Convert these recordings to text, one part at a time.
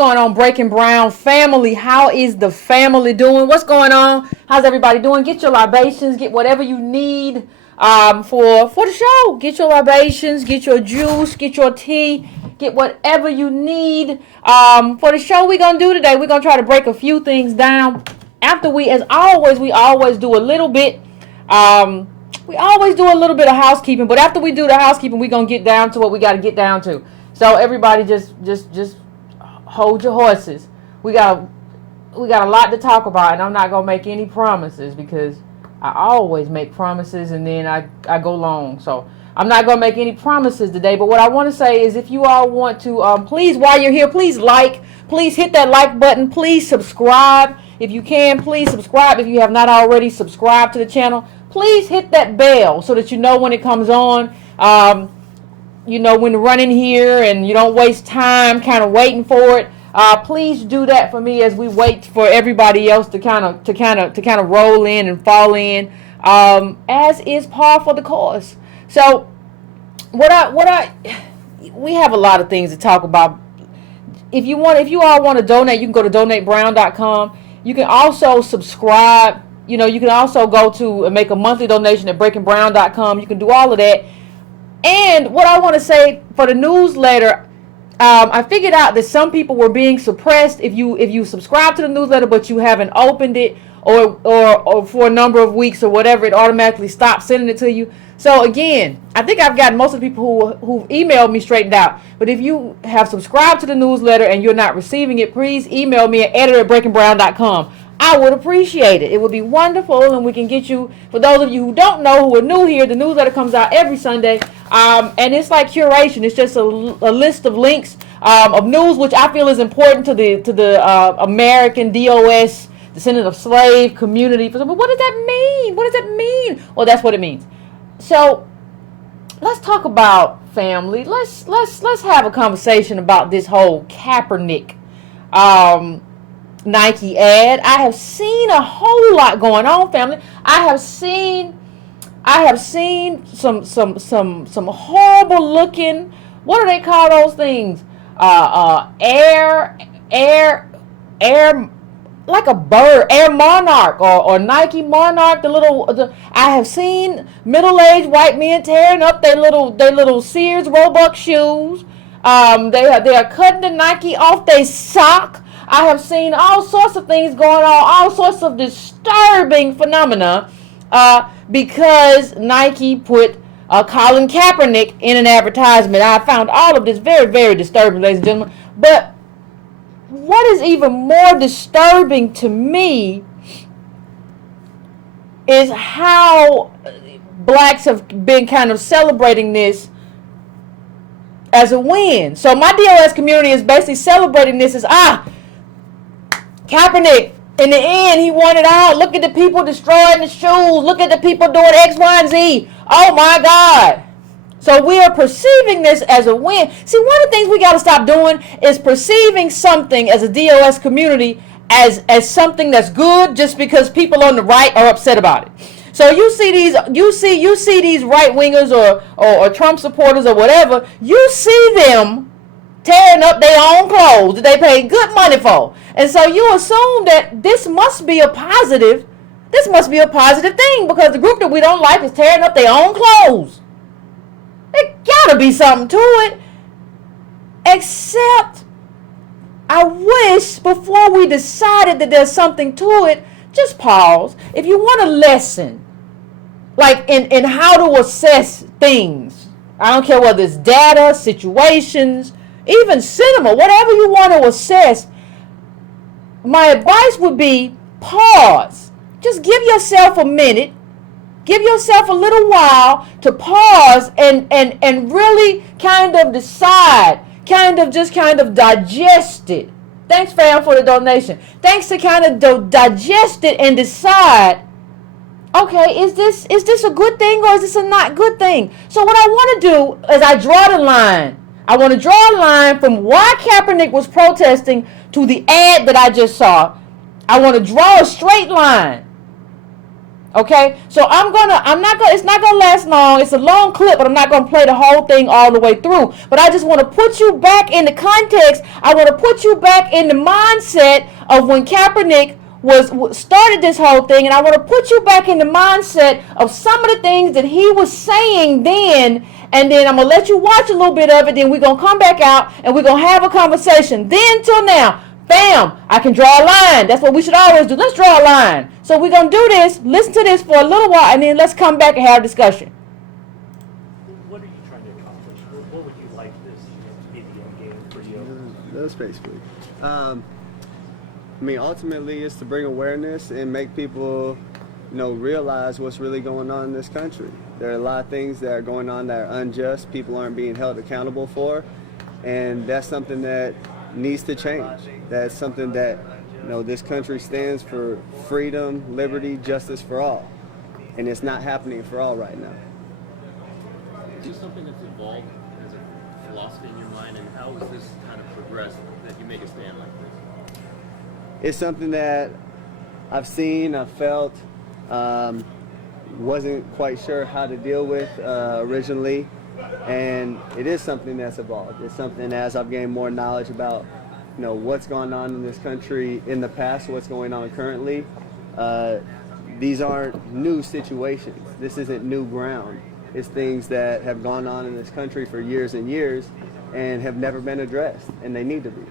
going on, Breaking Brown family? How is the family doing? What's going on? How's everybody doing? Get your libations. Get whatever you need for the show. Get your libations. Get your juice. Get your tea. Get whatever you need for the show we're going to do today. We're going to try to break a few things down. After we always do a little bit. We always do a little bit of housekeeping. But after we do the housekeeping, we're going to get down to what we got to get down to. So everybody just hold your horses. We got a lot to talk about, and I'm not gonna make any promises because I always make promises and then I go long. So I'm not gonna make any promises today. But what I want to say is, if you all want to, please, while you're here, please hit that like button. Please subscribe if you can. Please subscribe if you have not already subscribed to the channel. Please hit that bell so that you know when it comes on. You know, when running here, and you don't waste time kind of waiting for it. Please do that for me as we wait for everybody else to kind of roll in and fall in, as is par for the course. So we have a lot of things to talk about. If you all want to donate, you can go to donatebrown.com. You can also subscribe. You know, you can also go to and make a monthly donation at breakingbrown.com. You can do all of that. And what I want to say for the newsletter, I figured out that some people were being suppressed if you subscribe to the newsletter but you haven't opened it or for a number of weeks or whatever, it automatically stops sending it to you. So again, I think I've gotten most of the people who've emailed me straightened out. But if you have subscribed to the newsletter and you're not receiving it, please email me at editor@breakingbrown.com. I would appreciate it. It would be wonderful, and we can get you, for those of you who don't know, who are new here, the newsletter comes out every Sunday, and it's like curation. It's just a list of links of news which I feel is important to the American DOS, descendant of slave community. But what does that mean? What does that mean? Well, that's what it means. So let's talk about family. Let's have a conversation about this whole Kaepernick Nike ad. I have seen a whole lot going on, family. I have seen some horrible looking, what do they call those things? Air like a bird, Air Monarch or Nike Monarch. I have seen middle-aged white men tearing up their little Sears Roebuck shoes. They are cutting the Nike off their sock. I have seen all sorts of things going on, all sorts of disturbing phenomena, because Nike put Colin Kaepernick in an advertisement. I found all of this very, very disturbing, ladies and gentlemen. But what is even more disturbing to me is how blacks have been kind of celebrating this as a win. So my DOS community is basically celebrating this as, Kaepernick, in the end, he won it out. Look at the people destroying the shoes. Look at the people doing X, Y, and Z. Oh, my God. So we are perceiving this as a win. See, one of the things we got to stop doing is perceiving something as a DOS community as something that's good just because people on the right are upset about it. So you see these right wingers or Trump supporters or whatever. You see them tearing up their own clothes that they paid good money for. And so you assume that this must be a positive. This must be a positive thing because the group that we don't like is tearing up their own clothes. There gotta be something to it. Except, I wish before we decided that there's something to it, just pause. If you want a lesson, like in how to assess things, I don't care whether it's data, situations, even cinema, whatever you want to assess, my advice would be pause. Just give yourself a minute. Give yourself a little while to pause and really kind of decide, kind of digest it. Thanks, fam, for the donation. Thanks to kind of digest it and decide, okay, is this a good thing or is this a not good thing? So what I want to do is I draw the line. I want to draw a line from why Kaepernick was protesting to the ad that I just saw. I want to draw a straight line. Okay, so it's not gonna last long. It's a long clip, but I'm not gonna play the whole thing all the way through. But I just want to put you back in the context. I want to put you back in the mindset of when Kaepernick was started this whole thing, and I want to put you back in the mindset of some of the things that he was saying then. And then I'm gonna let you watch a little bit of it. Then we're gonna come back out and we're gonna have a conversation. Then till now. Bam! I can draw a line. That's what we should always do. Let's draw a line. So we're going to do this, listen to this for a little while, and then let's come back and have a discussion. What are you trying to accomplish? What would you like this video game for you? That's basically. I mean, ultimately, it's to bring awareness and make people, realize what's really going on in this country. There are a lot of things that are going on that are unjust. People aren't being held accountable for, and that's something that needs to change. That's something that, this country stands for: freedom, liberty, justice for all. And it's not happening for all right now. Is this something that's evolved as a philosophy in your mind, and how has this kind of progressed that you make a stand like this? It's something that I've seen, I've felt, wasn't quite sure how to deal with originally. And it is something that's evolved. It's something, as I've gained more knowledge about, what's going on in this country in the past, what's going on currently. These aren't new situations. This isn't new ground. It's things that have gone on in this country for years and years and have never been addressed, and they need to be.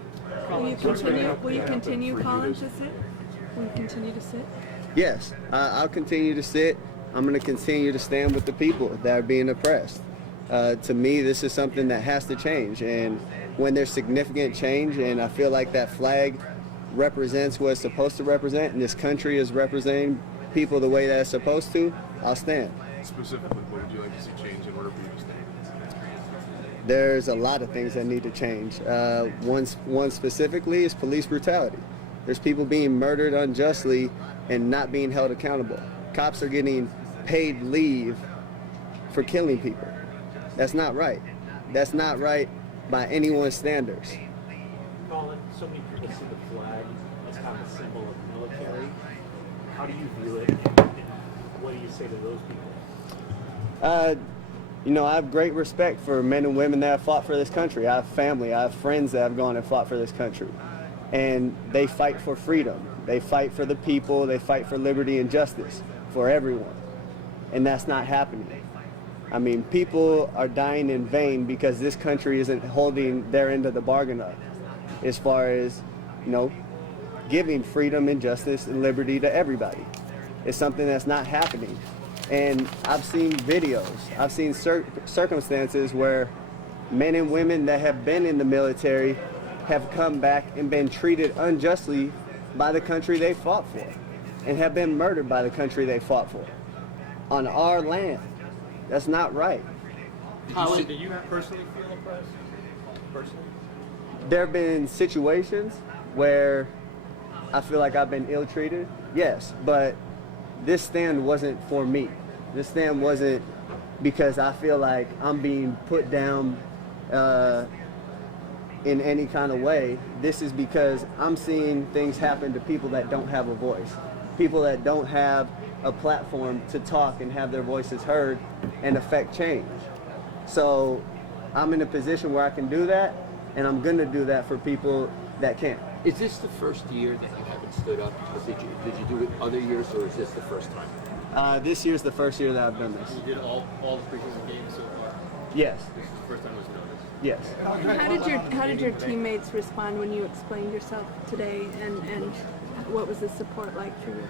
Will you continue, Colin, to sit? Will you continue to sit? Yes, I'll continue to sit. I'm going to continue to stand with the people that are being oppressed. To me, this is something that has to change, and when there's significant change, and I feel like that flag represents what it's supposed to represent, and this country is representing people the way that it's supposed to, I'll stand. Specifically, what would you like to see change in order for you to stand? There's a lot of things that need to change. One specifically is police brutality. There's people being murdered unjustly and not being held accountable. Cops are getting paid leave for killing people. That's not right. That's not right by anyone's standards. Colin, so many people see the flag as kind of a symbol of the military. How do you view it, and what do you say to those people? I have great respect for men and women that have fought for this country. I have family, I have friends that have gone and fought for this country. And they fight for freedom. They fight for the people. They fight for liberty and justice for everyone. And that's not happening. I mean, people are dying in vain because this country isn't holding their end of the bargain up as far as, giving freedom and justice and liberty to everybody. It's something that's not happening. And I've seen videos, I've seen circumstances where men and women that have been in the military have come back and been treated unjustly by the country they fought for, and have been murdered by the country they fought for on our land. That's not right. Do you personally feel oppressed? Personally? There have been situations where I feel like I've been ill-treated, yes, but this stand wasn't for me. This stand wasn't because I feel like I'm being put down in any kind of way. This is because I'm seeing things happen to people that don't have a voice, people that don't have a platform to talk and have their voices heard and affect change. So I'm in a position where I can do that, and I'm going to do that for people that can't. Is this the first year that you haven't stood up? Did you do it other years, or is this the first time? This year's the first year that I've done this. You did all the preseason games so far? Yes. This is the first time it was noticed? Yes. How did your teammates respond when you explained yourself today, and what was the support like for you?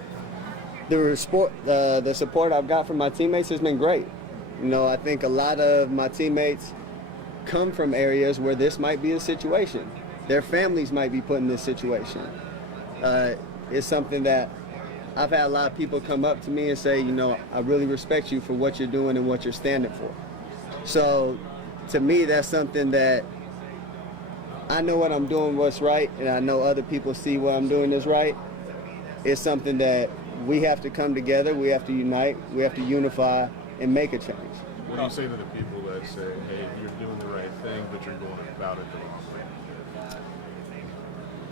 The support I've got from my teammates has been great. I think a lot of my teammates come from areas where this might be a situation. Their families might be put in this situation. It's something that I've had a lot of people come up to me and say, I really respect you for what you're doing and what you're standing for. So to me, that's something that I know what I'm doing, what's right, and I know other people see what I'm doing is right. It's something that we have to come together, we have to unite, we have to unify and make a change. What do you say to the people that say, hey, you're doing the right thing, but you're going about it the wrong way?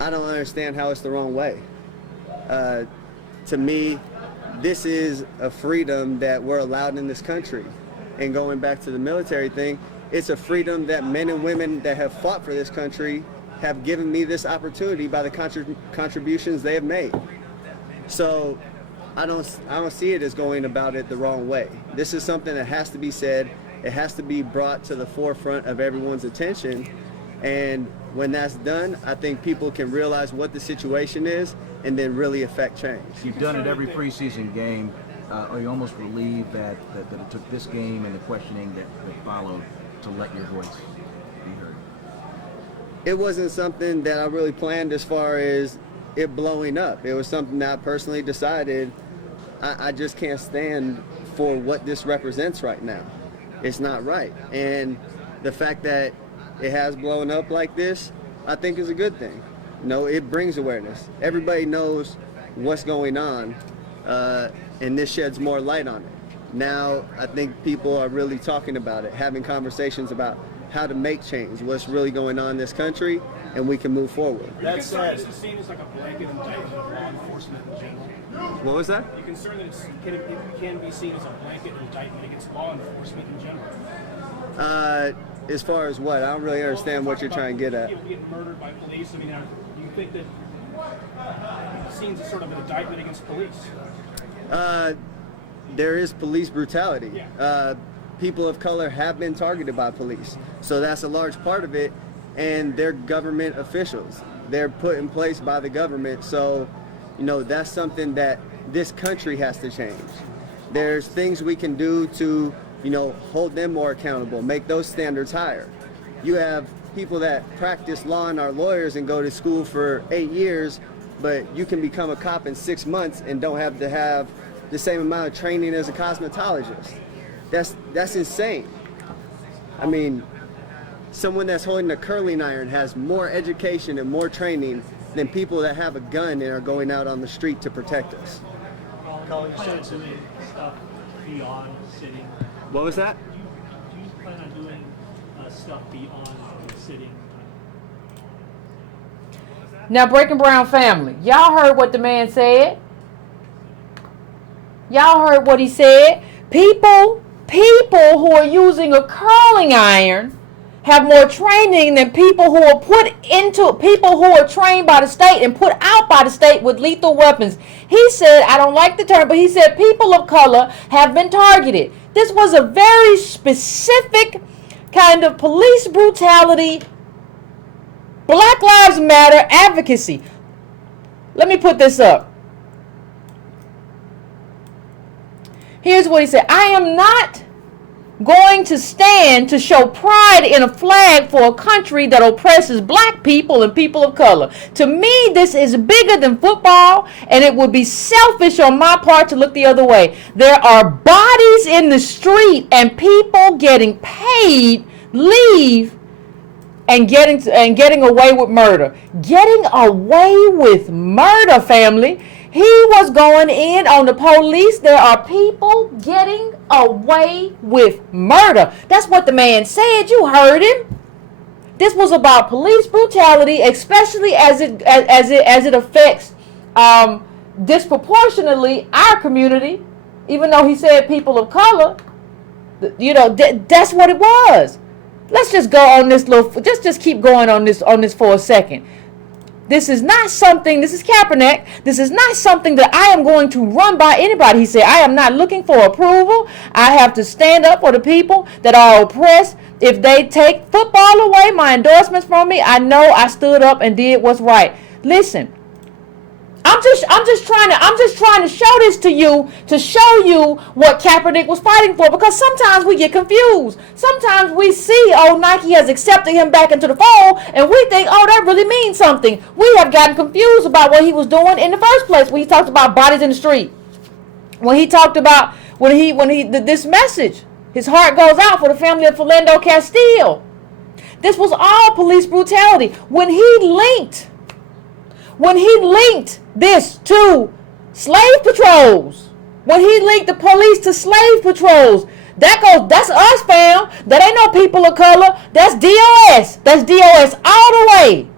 I don't understand how it's the wrong way. To me, this is a freedom that we're allowed in this country. And going back to the military thing, it's a freedom that men and women that have fought for this country have given me this opportunity by the contributions they have made. So I don't see it as going about it the wrong way. This is something that has to be said. It has to be brought to the forefront of everyone's attention. And when that's done, I think people can realize what the situation is and then really affect change. You've done it every preseason game. Are you almost relieved that it took this game and the questioning that followed to let your voice be heard? It wasn't something that I really planned as far as it blowing up. It was something that I personally decided I just can't stand for what this represents right now. It's not right. And the fact that it has blown up like this, I think is a good thing. It brings awareness. Everybody knows what's going on, and this sheds more light on it. Now, I think people are really talking about it, having conversations about how to make change, what's really going on in this country, and we can move forward. That said, this is seen as like a blanket indictment of law enforcement in general. What was that? You're concerned that it can be seen as a blanket indictment against law enforcement in general. As far as what? I don't really understand what you're trying to get at. People getting murdered by police. I mean, do you think that it's seen as sort of an indictment against police? There is police brutality. Yeah. People of color have been targeted by police. So that's a large part of it. And they're government officials. They're put in place by the government. So, that's something that this country has to change. There's things we can do to, hold them more accountable, make those standards higher. You have people that practice law and are lawyers and go to school for 8 years, but you can become a cop in 6 months and don't have to have the same amount of training as a cosmetologist. That's insane. I mean, someone that's holding a curling iron has more education and more training than people that have a gun and are going out on the street to protect us. Colin, you started doing stuff beyond sitting. What was that? Do you plan on doing stuff beyond sitting? Now, Breaking Brown family, y'all heard what the man said. Y'all heard what he said. People who are using a curling iron have more training than people who are trained by the state and put out by the state with lethal weapons. He said, I don't like the term, but he said people of color have been targeted. This was a very specific kind of police brutality, Black Lives Matter advocacy. Let me put this up. Here's what he said. I am not going to stand to show pride in a flag for a country that oppresses black people and people of color. To me, this is bigger than football, and it would be selfish on my part to look the other way. There are bodies in the street and people getting paid leave and getting away with murder. Getting away with murder, family. He was going in on the police. There are people getting away with murder. That's what the man said. You heard him. This was about police brutality, especially as it affects disproportionately our community. Even though he said people of color, that's what it was. Let's just go on this just keep going on this for a second. This is Kaepernick. This is not something that I am going to run by anybody. He said, I am not looking for approval. I have to stand up for the people that are oppressed. If they take football away, my endorsements from me, I know I stood up and did what's right. Listen, I'm just trying to show this to you, to show you what Kaepernick was fighting for, because sometimes we get confused. Sometimes we see, Nike has accepted him back into the fold, and we think, that really means something. We have gotten confused about what he was doing in the first place when he talked about bodies in the street. When he talked about this message, his heart goes out for the family of Philando Castile. This was all police brutality. When he linked this to slave patrols, when he linked the police to slave patrols, that's us, fam. That ain't no people of color. That's DOS. That's DOS all the way.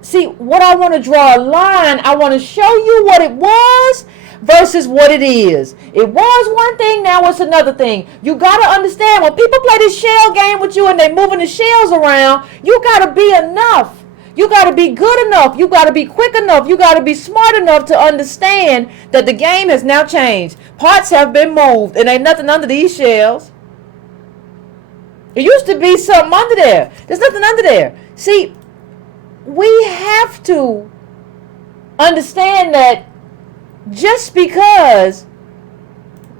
See, what I want to draw a line, I want to show you what it was. versus what it is. It was one thing, now it's another thing. You gotta understand, when people play this shell game with you and they moving the shells around, you gotta be enough. You gotta be good enough. You gotta be quick enough. You gotta be smart enough to understand that the game has now changed. Parts have been moved and ain't nothing under these shells. There used to be something under there. There's nothing under there. See, we have to understand that just because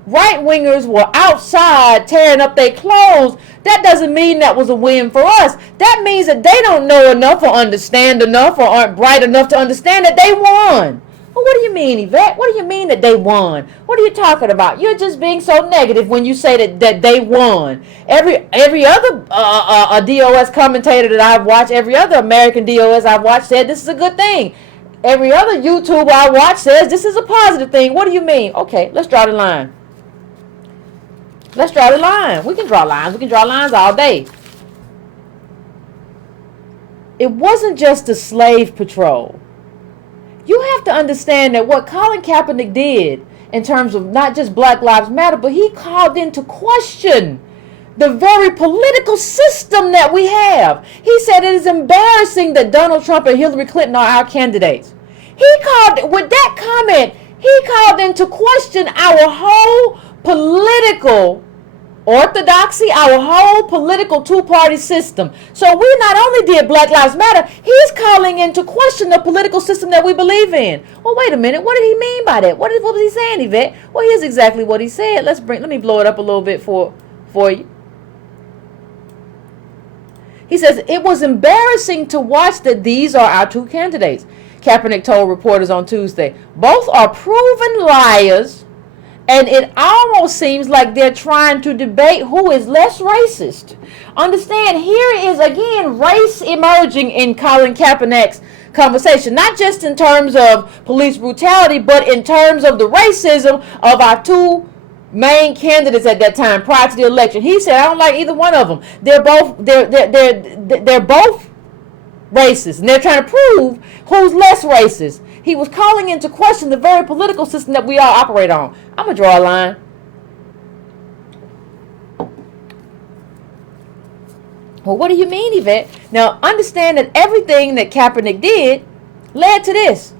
right-wingers were outside tearing up their clothes, that doesn't mean that was a win for us. That means that they don't know enough or understand enough or aren't bright enough to understand that they won. Well, what do you mean, Yvette? What do you mean that they won? What are you talking about? You're just being so negative when you say that they won. Every other DOS commentator that I've watched, every other American DOS I've watched said this is a good thing. Every other YouTuber I watch says this is a positive thing. What do you mean? Okay, let's draw the line. Let's draw the line. We can draw lines. We can draw lines all day. It wasn't just a slave patrol. You have to understand that what Colin Kaepernick did in terms of not just Black Lives Matter, but he called into question the very political system that we have. He said it is embarrassing that Donald Trump and Hillary Clinton are our candidates. He called, with that comment, he called into question our whole political orthodoxy, our whole political two-party system. So we not only did Black Lives Matter, he's calling into question the political system that we believe in. Well, wait a minute. What did he mean by that? What was he saying, Yvette? Well, here's exactly what he said. Let me blow it up a little bit for you. He says, it was embarrassing to watch that these are our two candidates. Kaepernick told reporters on Tuesday. Both are proven liars, and it almost seems like they're trying to debate who is less racist. Understand, here is again race emerging in Colin Kaepernick's conversation, not just in terms of police brutality, but in terms of the racism of our two main candidates at that time prior to the election. He said, I don't like either one of them. They're both racist, and they're trying to prove who's less racist. He was calling into question the very political system that we all operate on. I'm going to draw a line. Well, what do you mean, Yvette? Now, understand that everything that Kaepernick did led to this.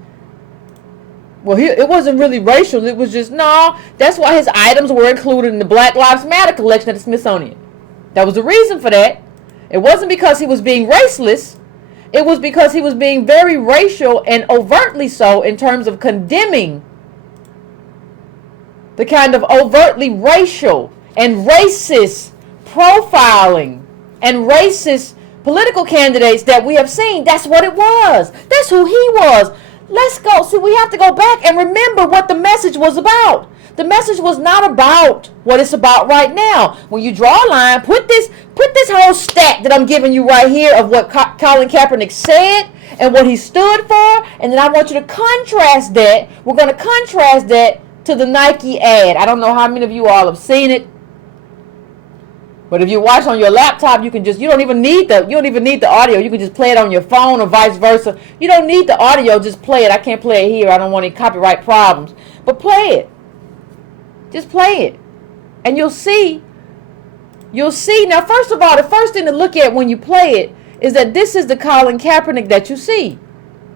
Well, it wasn't really racial. It was just, no, that's why his items were included in the Black Lives Matter collection at the Smithsonian. That was the reason for that. It wasn't because he was being raceless. It was because he was being very racial, and overtly so, in terms of condemning the kind of overtly racial and racist profiling and racist political candidates that we have seen. That's what it was. That's who he was. Let's go. See, we have to go back and remember what the message was about. The message was not about what it's about right now. When you draw a line, put this whole stack that I'm giving you right here of what Colin Kaepernick said and what he stood for, and then I want you to contrast that. We're going to contrast that to the Nike ad. I don't know how many of you all have seen it, but if you watch on your laptop, you don't even need the audio. You can just play it on your phone or vice versa. You don't need the audio, just play it. I can't play it here. I don't want any copyright problems. But play it. Just play it. And you'll see. Now, first of all, the first thing to look at when you play it is that this is the Colin Kaepernick that you see.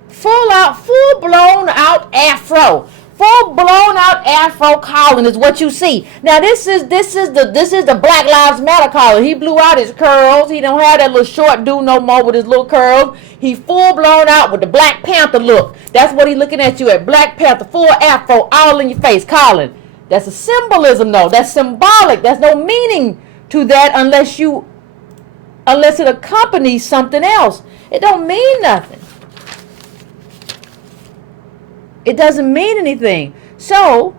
Full blown out afro. Full blown out afro Colin is what you see. Now this is the Black Lives Matter Colin. He blew out his curls. He don't have that little short dude no more with his little curls. He full blown out with the Black Panther look. That's what he looking at you at. Black Panther, full afro, all in your face, Colin. That's a symbolism though. That's symbolic. There's no meaning to that unless it accompanies something else. It don't mean nothing. It doesn't mean anything. So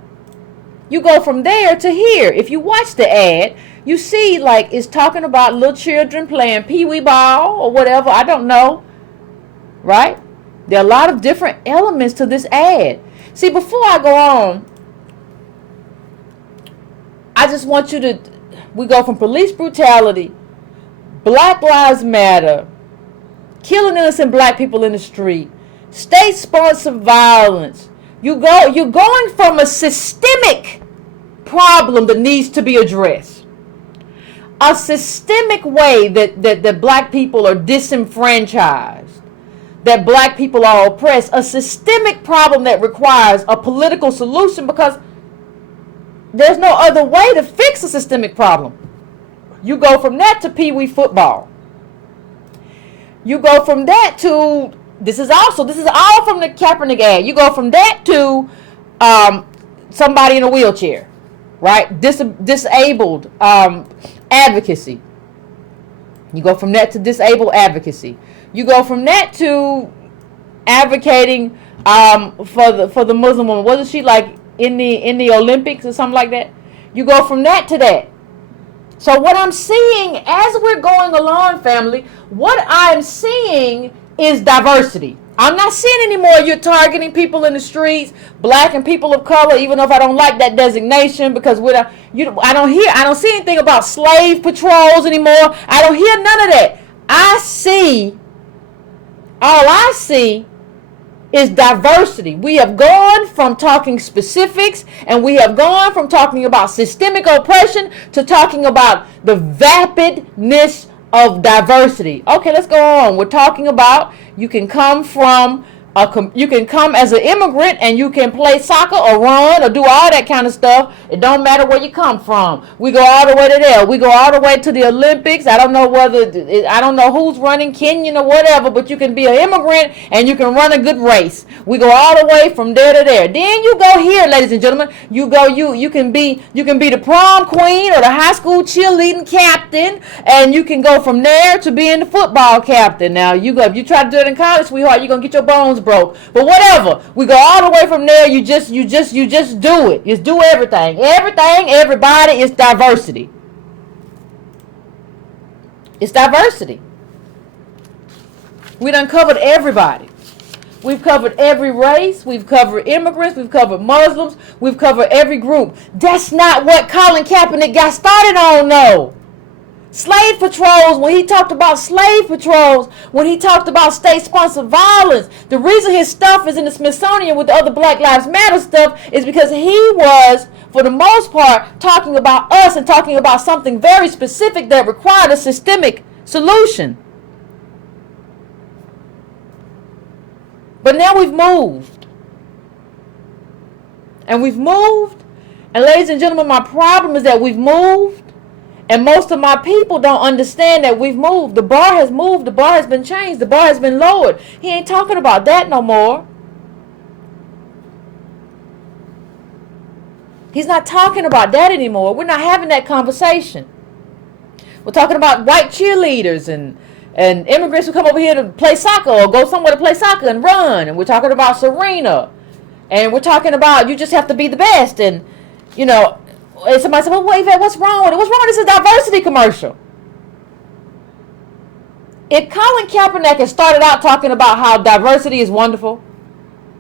you go from there to here. If you watch the ad, you see like it's talking about little children playing pee-wee ball or whatever. I don't know. Right? There are a lot of different elements to this ad. See, before I go on, I just want you to, we go from police brutality, Black Lives Matter, killing innocent black people in the street, state-sponsored violence, You're going from a systemic problem that needs to be addressed. A systemic way that black people are disenfranchised, that black people are oppressed, a systemic problem that requires a political solution, because there's no other way to fix a systemic problem. You go from that to Pee Wee football. You go from that to, this is all from the Kaepernick ad. You go from that to somebody in a wheelchair, right? Disabled advocacy. You go from that to disabled advocacy. You go from that to advocating for the Muslim woman. Wasn't she like in the Olympics or something like that? You go from that to that. So what I'm seeing as we're going along, family, what I'm seeing is diversity. I'm not seeing anymore you're targeting people in the streets, black and people of color, even if I don't like that designation, because I don't see anything about slave patrols anymore. I don't hear none of that. All I see is diversity. We have gone from talking specifics, and we have gone from talking about systemic oppression to talking about the vapidness of diversity. Okay, let's go on. We're talking about you can come as an immigrant and you can play soccer or run or do all that kind of stuff. It don't matter where you come from. We go all the way to there. We go all the way to the Olympics. I don't know who's running, Kenyan or whatever, but you can be an immigrant and you can run a good race. We go all the way from there to there. Then you go here, ladies and gentlemen. You can be the prom queen or the high school cheerleading captain, and you can go from there to being the football captain. Now if you try to do it in college, sweetheart, you're gonna get your bones broke. But whatever. We go all the way from there. You just do it. Just do everything. Everything, everybody. It's diversity. It's diversity. We done covered everybody. We've covered every race. We've covered immigrants. We've covered Muslims. We've covered every group. That's not what Colin Kaepernick got started on, no. Slave patrols, when he talked about slave patrols, when he talked about state-sponsored violence, the reason his stuff is in the Smithsonian with the other Black Lives Matter stuff is because he was, for the most part, talking about us and talking about something very specific that required a systemic solution. But now we've moved. And we've moved. And ladies and gentlemen, my problem is that we've moved. And most of my people don't understand that we've moved. The bar has moved. The bar has been changed. The bar has been lowered. He ain't talking about that no more. He's not talking about that anymore. We're not having that conversation. We're talking about white cheerleaders and immigrants who come over here to play soccer or go somewhere to play soccer and run. And we're talking about Serena. And we're talking about you just have to be the best. And, and somebody said, well, wait, Yvette, what's wrong with it? What's wrong with this? Is a diversity commercial. If Colin Kaepernick had started out talking about how diversity is wonderful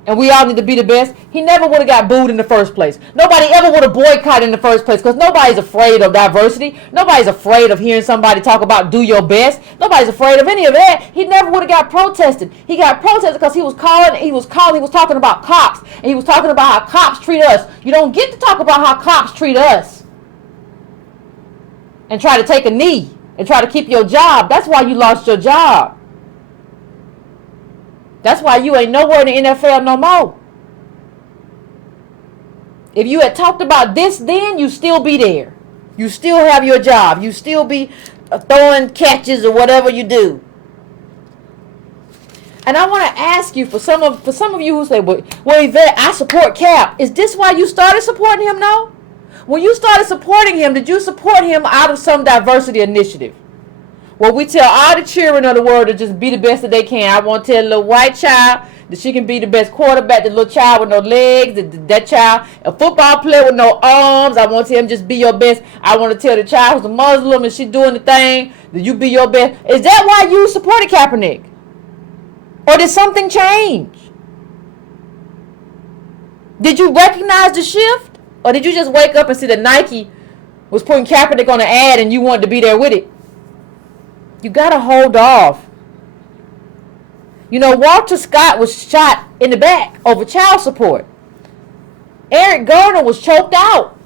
and we all need to be the best, he never would have got booed in the first place. Nobody ever would have boycotted in the first place because nobody's afraid of diversity. Nobody's afraid of hearing somebody talk about do your best. Nobody's afraid of any of that. He never would have got protested. He got protested because he was talking about cops, and he was talking about how cops treat us. You don't get to talk about how cops treat us and try to take a knee and try to keep your job. That's why you lost your job. That's why you ain't nowhere in the NFL no more. If you had talked about this then, you still be there. You still have your job. You still be throwing catches or whatever you do. And I want to ask you, for some of you who say, well, Yvette, I support Cap. Is this why you started supporting him now? When you started supporting him, did you support him out of some diversity initiative? Well, we tell all the children of the world to just be the best that they can. I want to tell a little white child that she can be the best quarterback, the little child with no legs, that child, a football player with no arms. I want to tell him just be your best. I want to tell the child who's a Muslim and she doing the thing, that you be your best. Is that why you supported Kaepernick? Or did something change? Did you recognize the shift? Or did you just wake up and see that Nike was putting Kaepernick on an ad and you wanted to be there with it? You got to hold off. Walter Scott was shot in the back over child support. Eric Garner was choked out.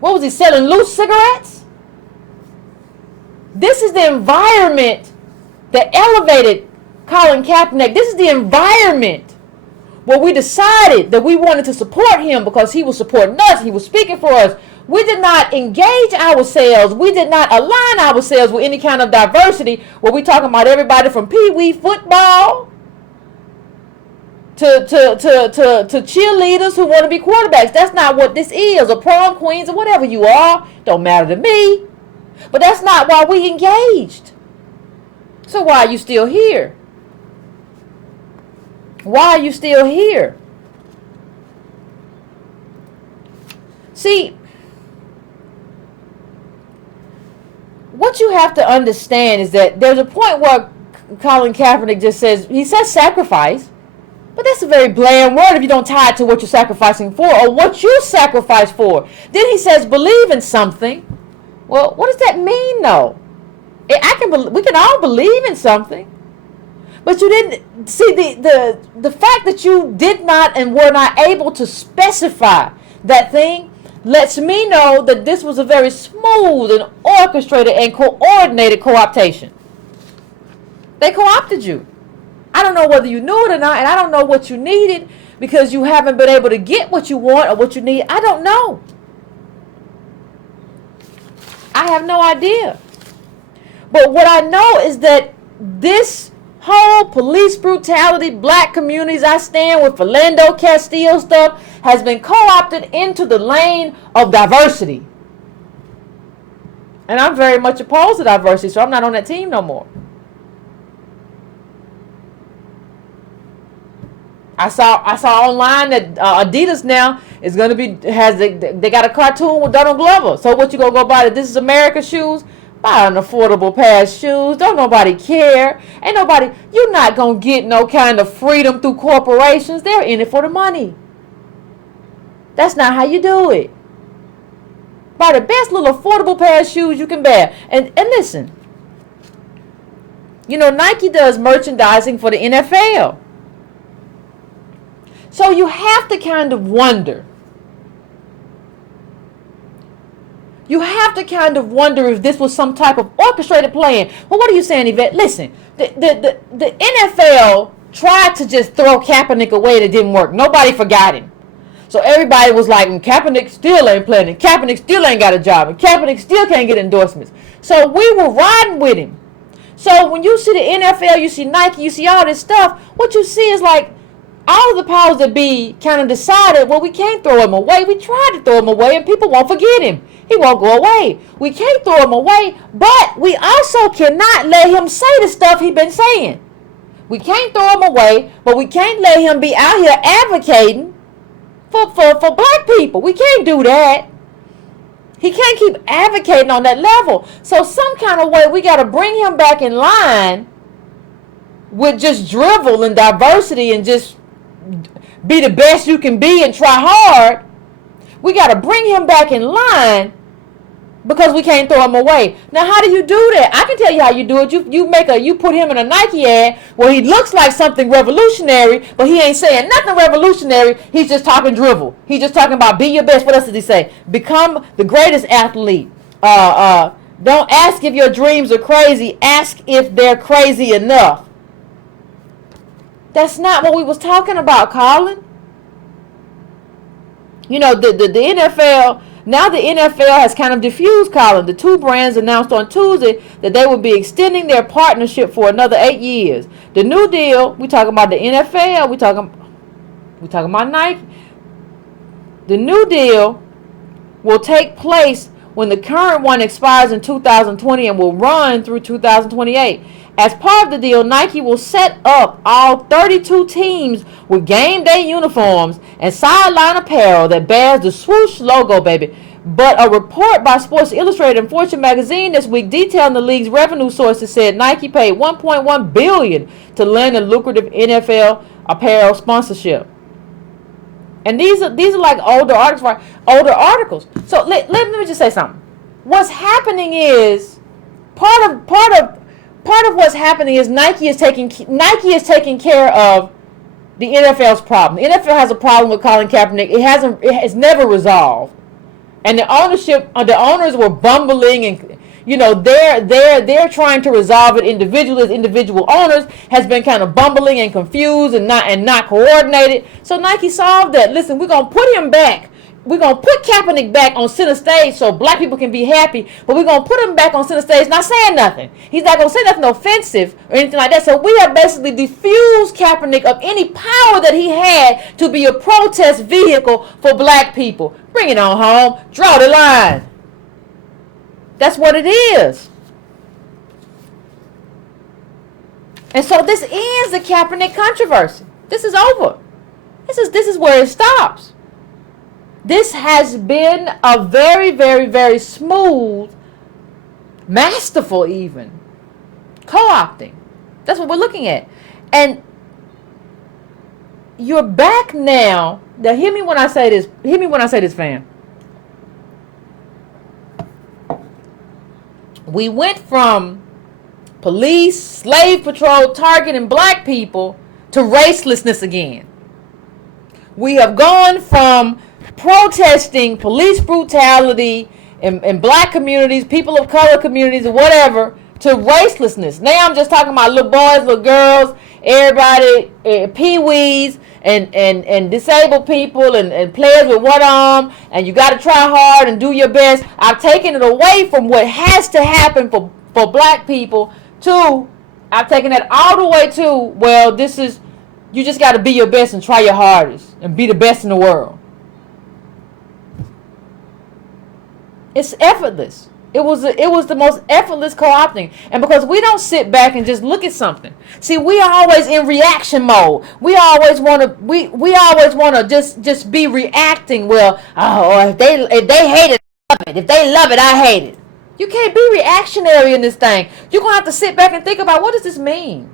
What was he selling? Loose cigarettes? This is the environment that elevated Colin Kaepernick. This is the environment where we decided that we wanted to support him because he was supporting us. He was speaking for us. We did not engage ourselves. We did not align ourselves with any kind of diversity where we talking about everybody from pee-wee football to cheerleaders who want to be quarterbacks. That's not what this is, or prom queens, or whatever you are. Don't matter to me. But that's not why we engaged. So why are you still here? Why are you still here? See, what you have to understand is that there's a point where Colin Kaepernick just says, he says sacrifice, but that's a very bland word if you don't tie it to what you're sacrificing for or what you sacrifice for. Then he says believe in something. Well, what does that mean though? We can all believe in something. But you didn't see the fact that you did not and were not able to specify that thing lets me know that this was a very smooth and orchestrated and coordinated co-optation. They co-opted you. I don't know whether you knew it or not, and I don't know what you needed because you haven't been able to get what you want or what you need. I don't know. I have no idea. But what I know is that this whole police brutality, black communities, I stand with Philando Castile stuff, has been co-opted into the lane of diversity. And I'm very much opposed to diversity, so I'm not on that team no more. I saw online that Adidas now is going to be, they got a cartoon with Donald Glover. So what you going to go buy? This is America shoes? Buy an affordable pair of shoes. Don't nobody care. Ain't nobody, you're not going to get no kind of freedom through corporations. They're in it for the money. That's not how you do it. Buy the best little affordable pair of shoes you can buy. And listen, you know, Nike does merchandising for the NFL. So you have to kind of wonder. You have to kind of wonder if this was some type of orchestrated plan. Well, what are you saying, Yvette? Listen, the NFL tried to just throw Kaepernick away. That didn't work. Nobody forgot him. So everybody was like, Kaepernick still ain't playing. And Kaepernick still ain't got a job. And Kaepernick still can't get endorsements. So we were riding with him. So when you see the NFL, you see Nike, you see all this stuff, what you see is like all of the powers that be kind of decided, well, we can't throw him away. We tried to throw him away and people won't forget him. He won't go away. We can't throw him away, but we also cannot let him say the stuff he's been saying. We can't throw him away, but we can't let him be out here advocating for black people. We can't do that. He can't keep advocating on that level. So some kind of way we got to bring him back in line with just drivel and diversity and just be the best you can be and try hard. We got to bring him back in line because we can't throw him away. Now, how do you do that? I can tell you how you do it. You put him in a Nike ad where he looks like something revolutionary, but he ain't saying nothing revolutionary. He's just talking drivel. He's just talking about be your best. What else did he say? Become the greatest athlete. Don't ask if your dreams are crazy. Ask if they're crazy enough. That's not what we was talking about, Colin. You know, the NFL, now the NFL has kind of diffused, Colin. The two brands announced on Tuesday that they will be extending their partnership for another 8 years. The new deal, we talking about the NFL, we talking about Nike. The new deal will take place when the current one expires in 2020 and will run through 2028. As part of the deal, Nike will set up all 32 teams with game day uniforms and sideline apparel that bears the swoosh logo, baby. But a report by Sports Illustrated and Fortune magazine this week detailing the league's revenue sources said Nike paid $1.1 billion to land a lucrative NFL apparel sponsorship. And these are like older articles. So let me just say something. What's happening is part of what's happening is Nike is taking care of the NFL's problem. The NFL has a problem with Colin Kaepernick. It's never resolved. And the owners were bumbling, and they're trying to resolve it individually. As individual owners has been kind of bumbling and confused and not coordinated. So Nike solved that. Listen, we're gonna put him back. We're gonna put Kaepernick back on center stage so black people can be happy. But we're gonna put him back on center stage, not saying nothing. He's not gonna say nothing offensive or anything like that. So we have basically diffused Kaepernick of any power that he had to be a protest vehicle for black people. Bring it on home. Draw the line. That's what it is. And so this ends the Kaepernick controversy. This is over. This is where it stops. This has been a very, very, very smooth, masterful even, co-opting. That's what we're looking at. And you're back now. Now hear me when I say this. Hear me when I say this, fam. We went from police, slave patrol targeting black people to racelessness again. We have gone from protesting police brutality in black communities, people of color communities, or whatever, to racelessness. Now I'm just talking about little boys, little girls, everybody, pee-wees, and disabled people, and players with one arm, and you got to try hard and do your best. I've taken it away from what has to happen for black people to, I've taken that all the way to, well, this is, you just got to be your best and try your hardest and be the best in the world. It's effortless. It was the most effortless co-opting. And because we don't sit back and just look at something. See, we are always in reaction mode. We always want to just be reacting. Well, if they hate it, I love it. If they love it, I hate it. You can't be reactionary in this thing. You're going to have to sit back and think about, what does this mean?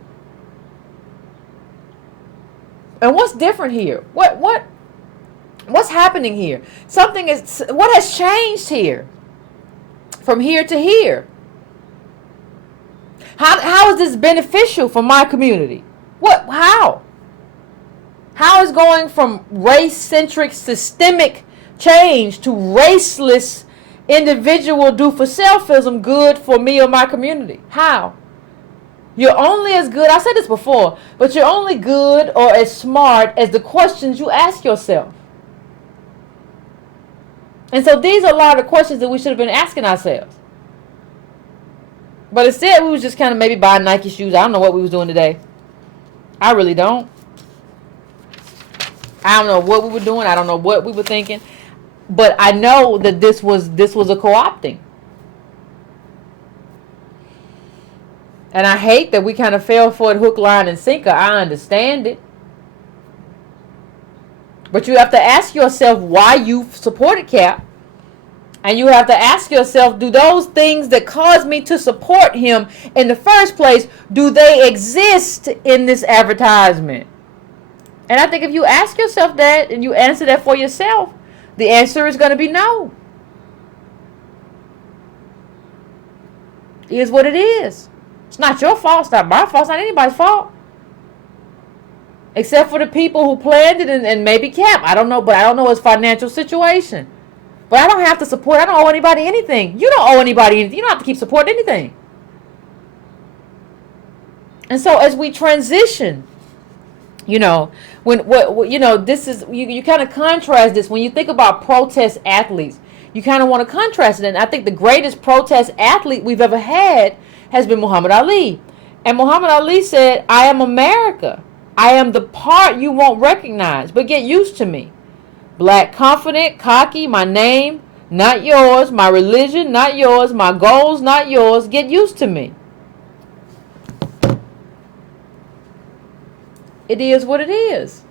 And what's different here? What's happening here? What has changed here? From here to here. How is this beneficial for my community? How? How is going from race-centric systemic change to raceless individual do-for-selfism good for me or my community? How? You're only as good, I said this before, but you're only good or as smart as the questions you ask yourself. And so these are a lot of questions that we should have been asking ourselves. But instead, we was just kind of maybe buying Nike shoes. I don't know what we was doing today. I really don't. I don't know what we were doing. I don't know what we were thinking. But I know that this was a co-opting. And I hate that we kind of fell for it hook, line, and sinker. I understand it. But you have to ask yourself why you supported Cap. And you have to ask yourself, do those things that caused me to support him in the first place, do they exist in this advertisement? And I think if you ask yourself that and you answer that for yourself, the answer is going to be no. It is what it is. It's not your fault. It's not my fault. It's not anybody's fault. Except for the people who planned it and maybe Cap. I don't know, but I don't know his financial situation. But I don't have to support. I don't owe anybody anything. You don't owe anybody anything. You don't have to keep supporting anything. And so as we transition, this is, you kind of contrast this. When you think about protest athletes, you kind of want to contrast it. And I think the greatest protest athlete we've ever had has been Muhammad Ali. And Muhammad Ali said, I am America. I am the part you won't recognize, but get used to me. Black, confident, cocky, my name, not yours. My religion, not yours. My goals, not yours. Get used to me. It is what it is.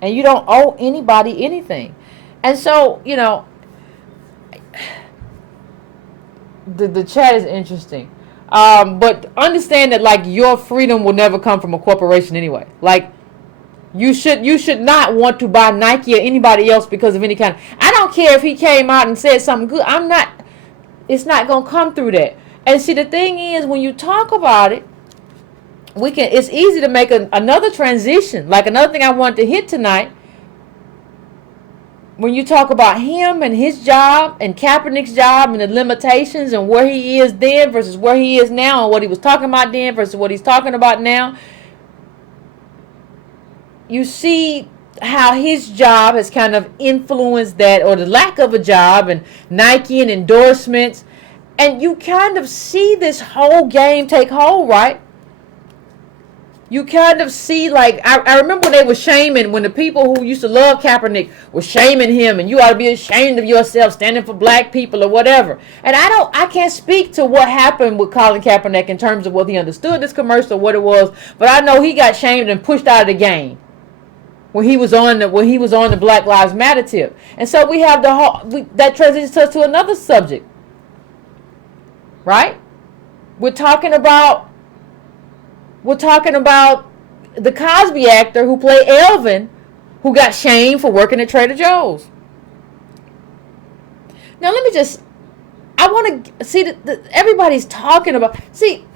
And you don't owe anybody anything. And so, the chat is interesting. But understand that, like, your freedom will never come from a corporation anyway. Like, you should not want to buy Nike or anybody else because of any kind. I don't care if he came out and said something good. It's not going to come through that. And see, the thing is, when you talk about it, it's easy to make another transition. Like another thing I wanted to hit tonight, when you talk about him and his job and Kaepernick's job and the limitations and where he is then versus where he is now and what he was talking about then versus what he's talking about now, you see how his job has kind of influenced that, or the lack of a job, and Nike and endorsements. And you kind of see this whole game take hold, right? You kind of see, like, I remember when they were shaming, when the people who used to love Kaepernick were shaming him, and you ought to be ashamed of yourself standing for black people or whatever. And I can't speak to what happened with Colin Kaepernick in terms of whether he understood this commercial or what it was, but I know he got shamed and pushed out of the game when he was on the Black Lives Matter tip. And so we have that transitions us to another subject, right? We're talking about the Cosby actor who played Elvin, who got shamed for working at Trader Joe's. Now I want to see that everybody's talking about. See,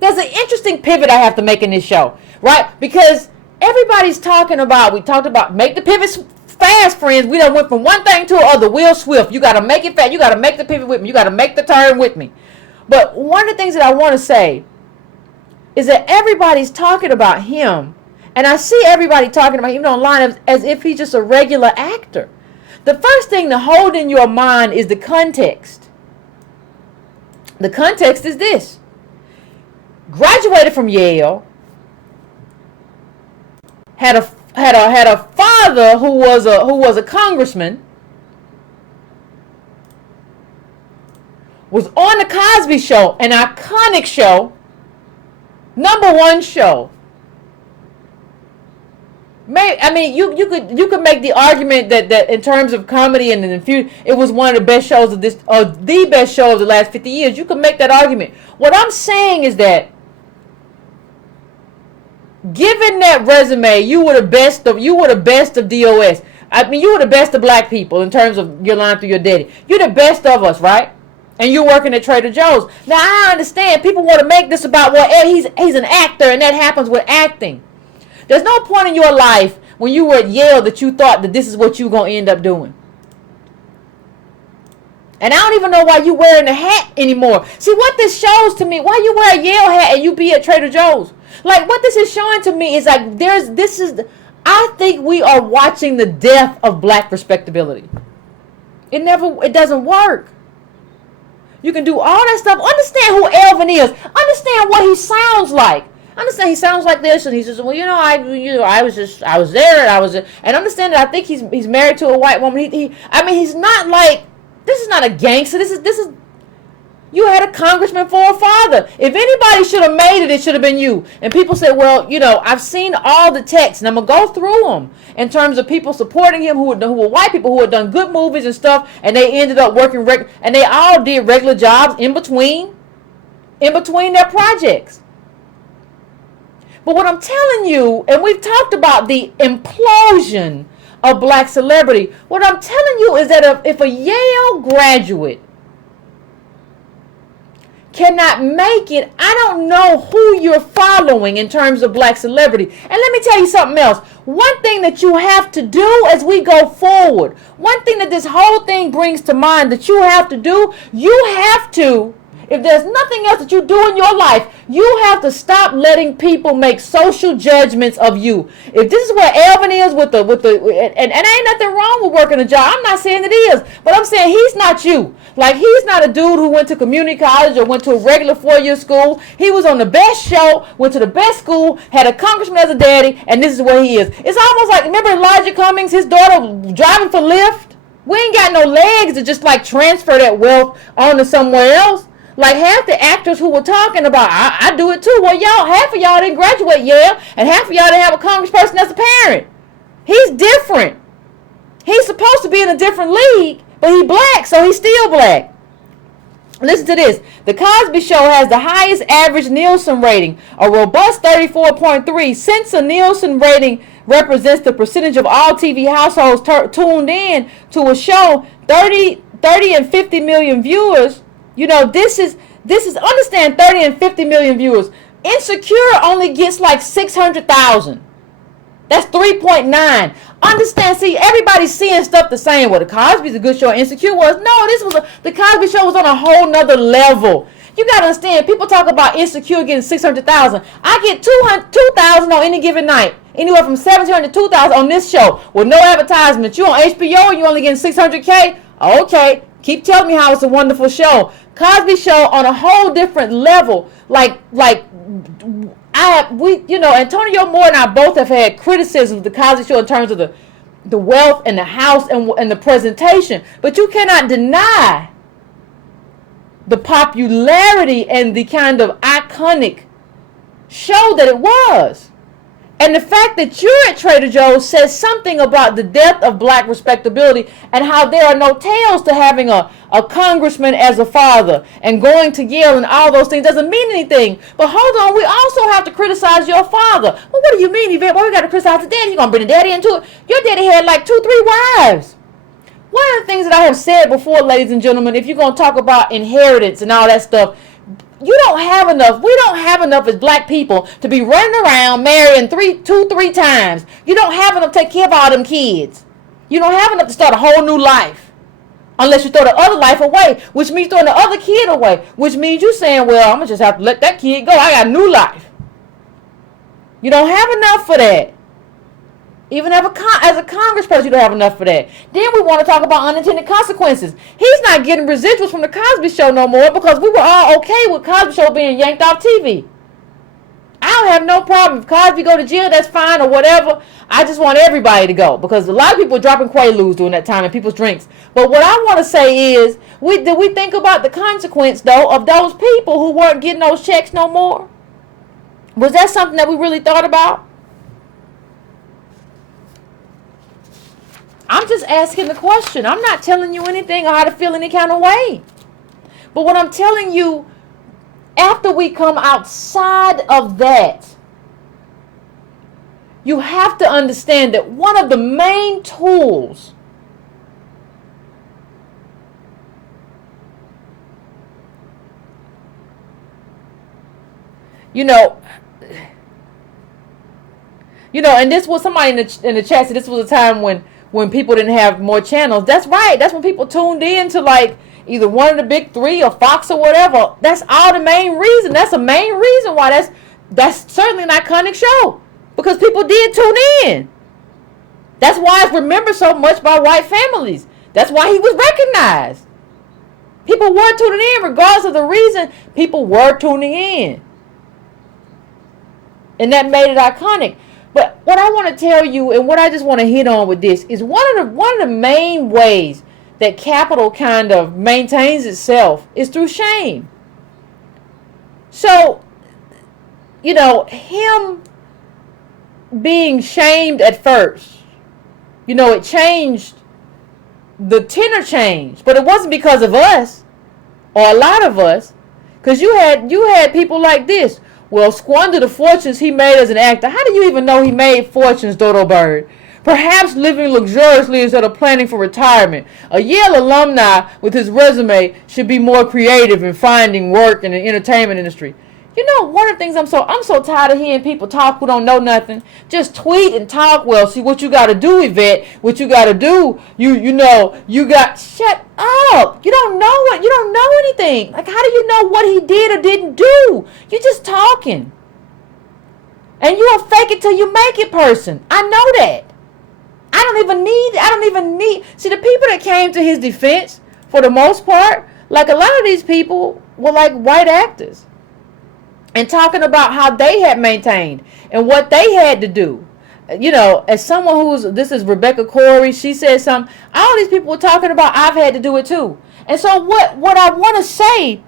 there's an interesting pivot I have to make in this show, right? Because everybody's talking about, we talked about make the pivots fast, friends. We done went from one thing to the other. Will Swift, you got to make it fast. You got to make the pivot with me. You got to make the turn with me. But one of the things that I want to say is that everybody's talking about him. And I see everybody talking about him online as if he's just a regular actor. The first thing to hold in your mind is the context. The context is this. Graduated from Yale. Had a father who was a congressman. Was on the Cosby Show, an iconic show. #1 show. You could make the argument that in terms of comedy and in the future, it was one of the best shows of the best show of the last 50 years. You could make that argument. What I'm saying is that, given that resume, you were the best of DOS. I mean, you were the best of black people in terms of your line through your daddy. You're the best of us, right? And you're working at Trader Joe's. Now, I understand people want to make this about, well, he's an actor, and that happens with acting. There's no point in your life when you were at Yale that you thought that this is what you were going to end up doing. And I don't even know why you wearing the hat anymore. See, what this shows to me, why you wear a Yale hat and you be at Trader Joe's? Like, what this is showing to me is like, I think we are watching the death of black respectability. It doesn't work. You can do all that stuff. Understand who Elvin is. Understand what he sounds like. Understand he sounds like this, and he says, "Well, I was there, and understand that I think he's married to a white woman. He's not like, this is not a gangster. This is you had a congressman for a father. If anybody should have made it, it should have been you." And people say, "Well, I've seen all the texts, and I'm gonna go through them in terms of people supporting him who were white people who had done good movies and stuff, and they ended up working and they all did regular jobs in between their projects." But what I'm telling you, and we've talked about the implosion of black celebrity, what I'm telling you is that if a Yale graduate cannot make it, I don't know who you're following in terms of black celebrity. And let me tell you something else. One thing that you have to do as we go forward, one thing that this whole thing brings to mind that you have to do, if there's nothing else that you do in your life, you have to stop letting people make social judgments of you. If this is where Elvin is and ain't nothing wrong with working a job. I'm not saying it is, but I'm saying he's not you. Like, he's not a dude who went to community college or went to a regular 4-year school. He was on the best show, went to the best school, had a congressman as a daddy, and this is where he is. It's almost like, remember Elijah Cummings, his daughter driving for Lyft? We ain't got no legs to just like transfer that wealth on to somewhere else. Like half the actors who were talking about, I do it too. Well, half of y'all didn't graduate Yale, and half of y'all didn't have a congressperson as a parent. He's different. He's supposed to be in a different league, but he's black, so he's still black. Listen to this. The Cosby Show has the highest average Nielsen rating, a robust 34.3. Since a Nielsen rating represents the percentage of all TV households tuned in to a show, 30 and 50 million viewers. This is understand 30 and 50 million viewers. Insecure only gets like 600,000. That's 3.9. Understand? See, everybody's seeing stuff the same. Well, the Cosby's a good show. Insecure was the Cosby Show was on a whole nother level. You gotta understand. People talk about Insecure getting 600,000. I get 2,000 on any given night. Anywhere from 1,700 to 2,000 on this show with no advertisement. You on HBO and you only getting 600K. Okay, keep telling me how it's a wonderful show. Cosby Show on a whole different level. Antonio Moore and I both have had criticism of the Cosby Show in terms of the wealth and the house and the presentation. But you cannot deny the popularity and the kind of iconic show that it was. And the fact that you're at Trader Joe's says something about the depth of black respectability and how there are no tales to having a congressman as a father and going to Yale and all those things doesn't mean anything. But hold on, we also have to criticize your father. Well, what do you mean, Yvette? Well, we got to criticize the daddy. You're going to bring the daddy into it? Your daddy had like 2-3 wives. One of the things that I have said before, ladies and gentlemen, if you're going to talk about inheritance and all that stuff, we don't have enough as black people to be running around marrying 2-3 times. You don't have enough to take care of all them kids. You don't have enough to start a whole new life. Unless you throw the other life away, which means throwing the other kid away, which means you saying, well, I'm going to just have to let that kid go. I got a new life. You don't have enough for that. Even as a congressperson, you don't have enough for that. Then we want to talk about unintended consequences. He's not getting residuals from the Cosby Show no more because we were all okay with Cosby Show being yanked off TV. I don't have no problem. If Cosby go to jail, that's fine or whatever. I just want everybody to go because a lot of people were dropping Quaaludes during that time in people's drinks. But what I want to say is, did we think about the consequence, though, of those people who weren't getting those checks no more? Was that something that we really thought about? I'm just asking the question. I'm not telling you anything or how to feel any kind of way. But what I'm telling you, after we come outside of that, you have to understand that one of the main tools and this was somebody in the chat said this was a time when people didn't have more channels. That's right. That's when people tuned in to like either one of the big three or Fox or whatever. That's all the main reason. That's the main reason why that's certainly an iconic show. Because people did tune in. That's why it's remembered so much by white families. That's why he was recognized. People were tuning in regardless of the reason. People were tuning in. And that made it iconic. But what I want to tell you and what I just want to hit on with this is one of the main ways that capital kind of maintains itself is through shame. So, him being shamed at first, it changed, the tenor changed, but it wasn't because of us or a lot of us, because you had people like this. Well, squander the fortunes he made as an actor. How do you even know he made fortunes, Dodo Bird? Perhaps living luxuriously instead of planning for retirement. A Yale alumni with his resume should be more creative in finding work in the entertainment industry. One of the things I'm so tired of hearing people talk who don't know nothing. Just tweet and talk. Well, see what you got to do, Yvette. What you got to do, shut up. You don't know it. You don't know anything. Like, how do you know what he did or didn't do? You're just talking. And you're a fake it till you make it person. I know that. I don't even need. See, the people that came to his defense, for the most part, like a lot of these people were like white actors. And talking about how they had maintained and what they had to do. As someone this is Rebecca Corey, she said something. All these people were talking about, I've had to do it too. And so what I want to say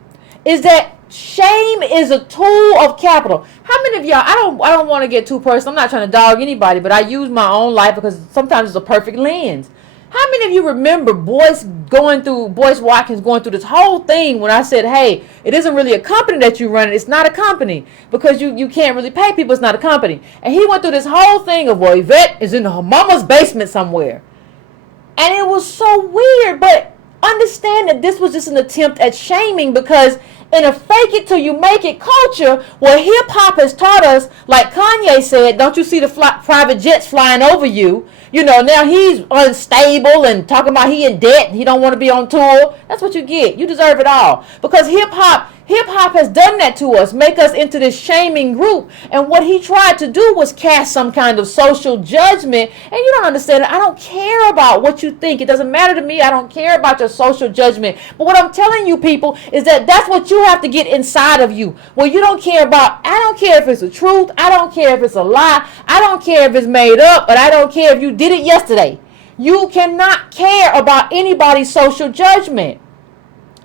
is that shame is a tool of capital. How many of y'all, I don't want to get too personal. I'm not trying to dog anybody, but I use my own life because sometimes it's a perfect lens. How many of you remember Boyce Watkins going through this whole thing when I said, hey, it isn't really a company that you run, it's not a company because you can't really pay people, it's not a company. And he went through this whole thing of, well, Yvette is in her mama's basement somewhere. And it was so weird, but understand that this was just an attempt at shaming because in a fake it till you make it culture where hip hop has taught us, like Kanye said, don't you see the private jets flying over you? You know, now he's unstable and talking about he in debt and he don't want to be on tour. That's what you get. You deserve it all. Because hip hop has done that to us, make us into this shaming group. And what he tried to do was cast some kind of social judgment. And you don't understand it. I don't care about what you think. It doesn't matter to me. I don't care about your social judgment. But what I'm telling you people is that that's what you have to get inside of you. Well, you don't care about, I don't care if it's the truth. I don't care if it's a lie. I don't care if it's made up. But I don't care if you did it yesterday. You cannot care about anybody's social judgment.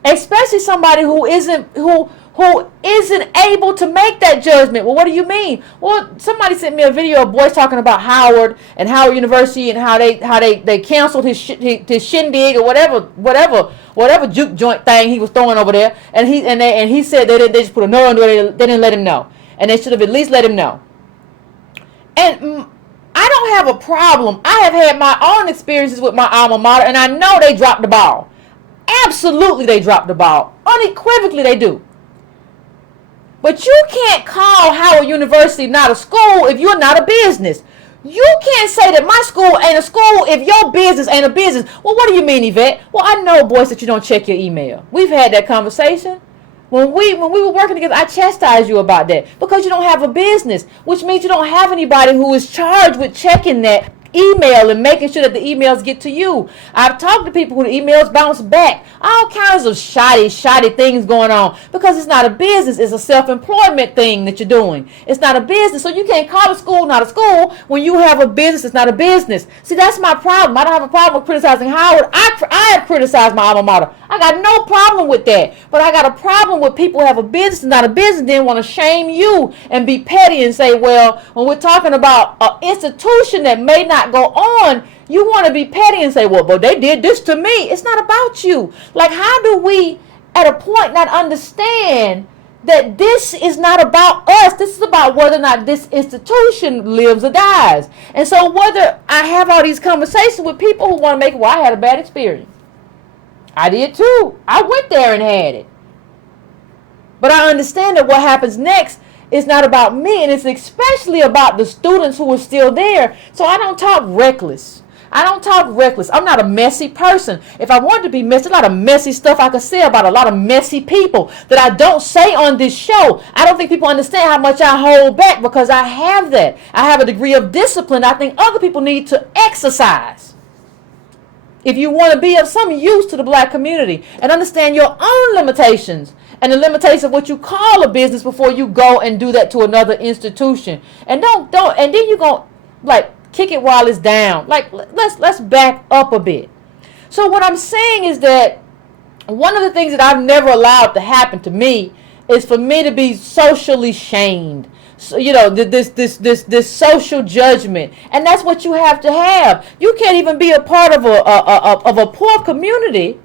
Especially somebody who isn't able to make that judgment. Well, what do you mean? Well, somebody sent me a video of boys talking about Howard and Howard University and how they canceled his shindig or whatever juke joint thing he was throwing over there. And he said they just put a no under it. They didn't let him know, and they should have at least let him know. And I don't have a problem. I have had my own experiences with my alma mater, and I know they dropped the ball. Absolutely, they dropped the ball. Unequivocally, they do. But you can't call Howard University not a school if you're not a business. You can't say that my school ain't a school if your business ain't a business. Well, what do you mean, Yvette? Well, I know, boys, that you don't check your email. We've had that conversation. When we were working together, I chastised you about that because you don't have a business, which means you don't have anybody who is charged with checking that email and making sure that the emails get to you. I've talked to people who the emails bounce back. All kinds of shoddy things going on because it's not a business. It's a self-employment thing that you're doing. It's not a business. So you can't call a school not a school when you have a business. It's not a business. See, that's my problem. I don't have a problem with criticizing Howard. I have criticized my alma mater. I got no problem with that. But I got a problem with people who have a business and not a business then want to shame you and be petty and say, well, when we're talking about an institution that may not go on, you want to be petty and say, well, but they did this to me. It's not about you. Like, how do we at a point not understand that this is not about us? This is about whether or not this institution lives or dies. And so whether I have all these conversations with people who want to make, well, I had a bad experience. I did too. I went there and had it. But I understand that what happens next is not about me, and it's especially about the students who are still there. So I don't talk reckless. I'm not a messy person. If I wanted to be messy, a lot of messy stuff I could say about a lot of messy people that I don't say on this show. I don't think people understand how much I hold back because I have that. I have a degree of discipline I think other people need to exercise. If you want to be of some use to the black community and understand your own limitations and the limitations of what you call a business before you go and do that to another institution. And don't and then you go like kick it while it's down. Like let's back up a bit. So what I'm saying is that one of the things that I've never allowed to happen to me is for me to be socially shamed. So, you know, this social judgment, and that's what you have to have. You can't even be a part of a poor community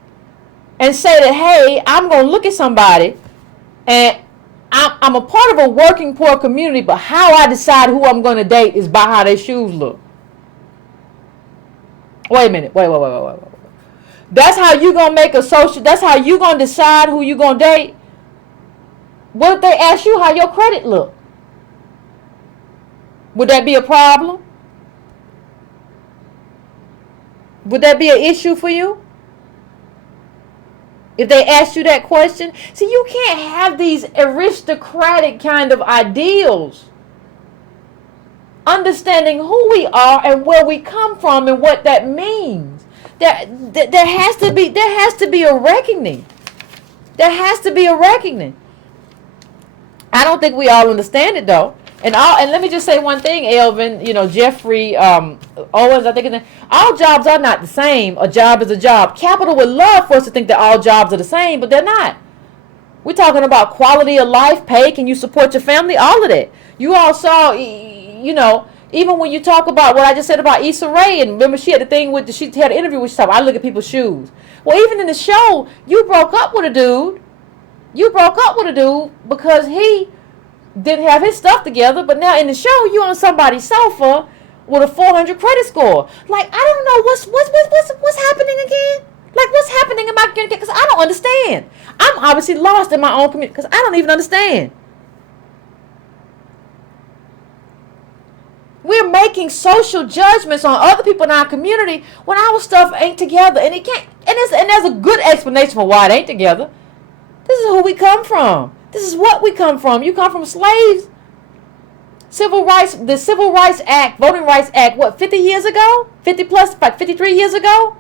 and say that, hey, I'm going to look at somebody and I'm a part of a working poor community, but how I decide who I'm going to date is by how their shoes look. Wait a minute. Wait. That's how you going to make a social, that's how you going to decide who you going to date? What if they ask you how your credit look? Would that be a problem? Would that be an issue for you? If they ask you that question? See, you can't have these aristocratic kind of ideals. Understanding who we are and where we come from and what that means. There has to be a reckoning. There has to be a reckoning. I don't think we all understand it though. And let me just say one thing, Elvin, you know, Jeffrey, Owens, I think all jobs are not the same. A job is a job. Capital would love for us to think that all jobs are the same, but they're not. We're talking about quality of life, pay, can you support your family, all of that. You all saw, you know, even when you talk about what I just said about Issa Rae, and remember she had the thing with, she had an interview with she I look at people's shoes. Well, even in the show, you broke up with a dude. You broke up with a dude because he didn't have his stuff together, but now in the show you on somebody's sofa with a 400 credit score. Like, I don't know what's happening again. Like, what's happening in my community? Because I don't understand. I'm obviously lost in my own community because I don't even understand. We're making social judgments on other people in our community when our stuff ain't together, and it can't. And there's a good explanation for why it ain't together. This is who we come from. This is what we come from. You come from slaves. Civil rights, the Civil Rights Act, Voting Rights Act, what, 50 years ago? 50 plus, about 53 years ago?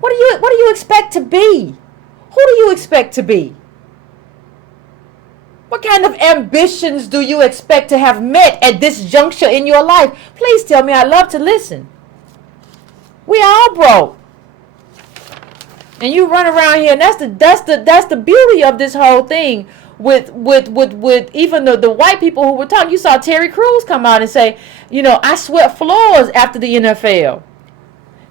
What do you expect to be? Who do you expect to be? What kind of ambitions do you expect to have met at this juncture in your life? Please tell me. I'd love to listen. We all broke. And you run around here, and that's the beauty of this whole thing. With even the white people who were talking, you saw Terry Crews come out and say, I swept floors after the NFL.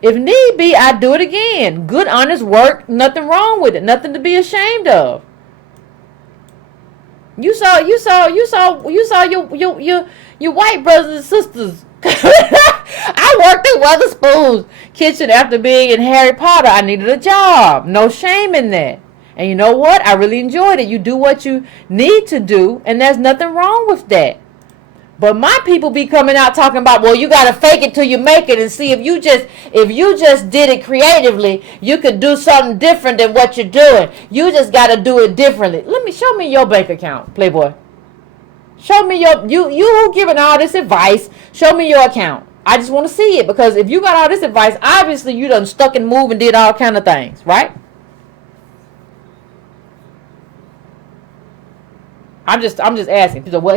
If need be, I'd do it again. Good, honest work, nothing wrong with it, nothing to be ashamed of. You saw your white brothers and sisters. I worked at Weatherspoon's kitchen after being in Harry Potter. I needed a job. No shame in that. And you know what? I really enjoyed it. You do what you need to do, and there's nothing wrong with that. But my people be coming out talking about, well, you gotta fake it till you make it, and see if you just did it creatively, you could do something different than what you're doing. You just gotta do it differently. Show me your bank account, Playboy. Show me you who giving all this advice. Show me your account. I just want to see it, because if you got all this advice, obviously you done stuck and moved and did all kind of things, right? I'm just asking. People say, well,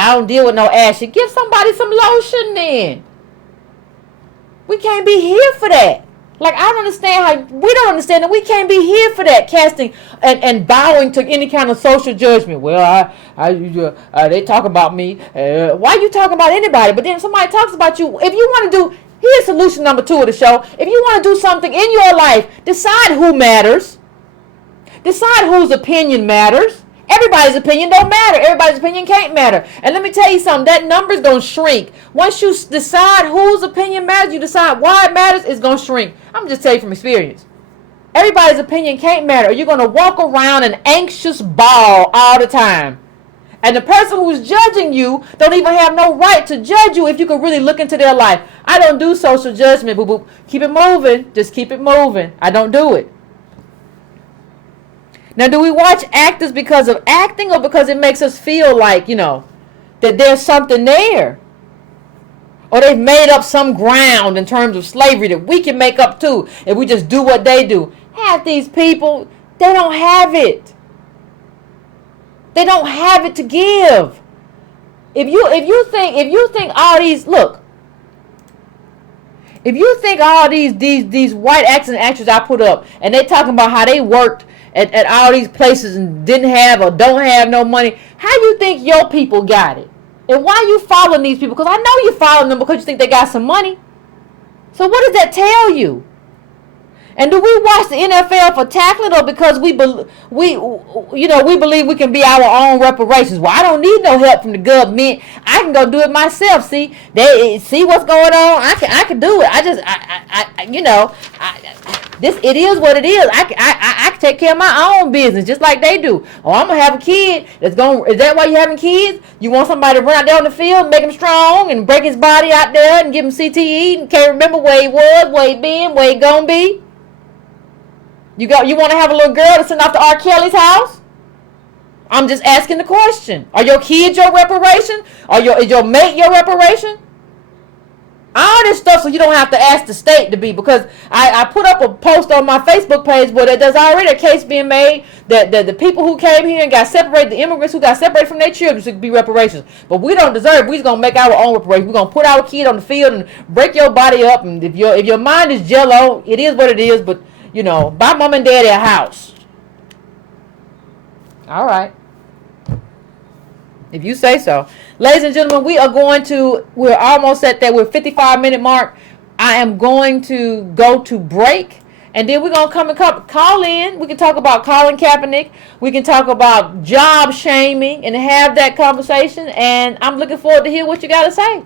I don't deal with no ashes. Give somebody some lotion then. We can't be here for that. Like, I don't understand we don't understand that we can't be here for that, casting and bowing to any kind of social judgment. Well, they talk about me. Why you talking about anybody? But then somebody talks about you. If you want to do, here's solution number 2 of the show. If you want to do something in your life, decide who matters. Decide whose opinion matters. Everybody's opinion don't matter. Everybody's opinion can't matter. And let me tell you something, that number's going to shrink. Once you decide whose opinion matters, you decide why it matters, it's going to shrink. I'm just telling you from experience. Everybody's opinion can't matter. You're going to walk around an anxious ball all the time. And the person who's judging you don't even have no right to judge you if you can really look into their life. I don't do social judgment, boo-boo. Keep it moving. Just keep it moving. I don't do it. Now, do we watch actors because of acting or because it makes us feel like, that there's something there? Or they've made up some ground in terms of slavery that we can make up too if we just do what they do. Half these people, they don't have it. They don't have it to give. If you think all these, look, if you think all these white actors and actresses I put up and they talking about how they worked at all these places and didn't have or don't have no money, how you think your people got it? And why you following these people? Because I know you're following them because you think they got some money. So what does that tell you? And do we watch the NFL for tackling, or because we believe we can be our own reparations? Well, I don't need no help from the government. I can go do it myself. See what's going on. I can do it. It is what it is. I can take care of my own business just like they do. Oh, I'm gonna have a kid is that why you having kids? You want somebody to run out there on the field, make him strong, and break his body out there and give him CTE and can't remember where he was, where he been, where he gonna be? You want to have a little girl to send off to R. Kelly's house? I'm just asking the question. Are your kids your reparation? Is your mate your reparation? All this stuff so you don't have to ask the state to be, because I put up a post on my Facebook page where there's already a case being made that the people who came here and got separated, the immigrants who got separated from their children, should be reparations. But we don't deserve it. We're going to make our own reparations. We're going to put our kid on the field and break your body up. And if your mind is jello, it is what it is, but buy mom and daddy a house. All right. If you say so. Ladies and gentlemen, we're almost at that. We're 55-minute mark. I am going to go to break. And then we're going to come and call in. We can talk about Colin Kaepernick. We can talk about job shaming and have that conversation. And I'm looking forward to hear what you got to say.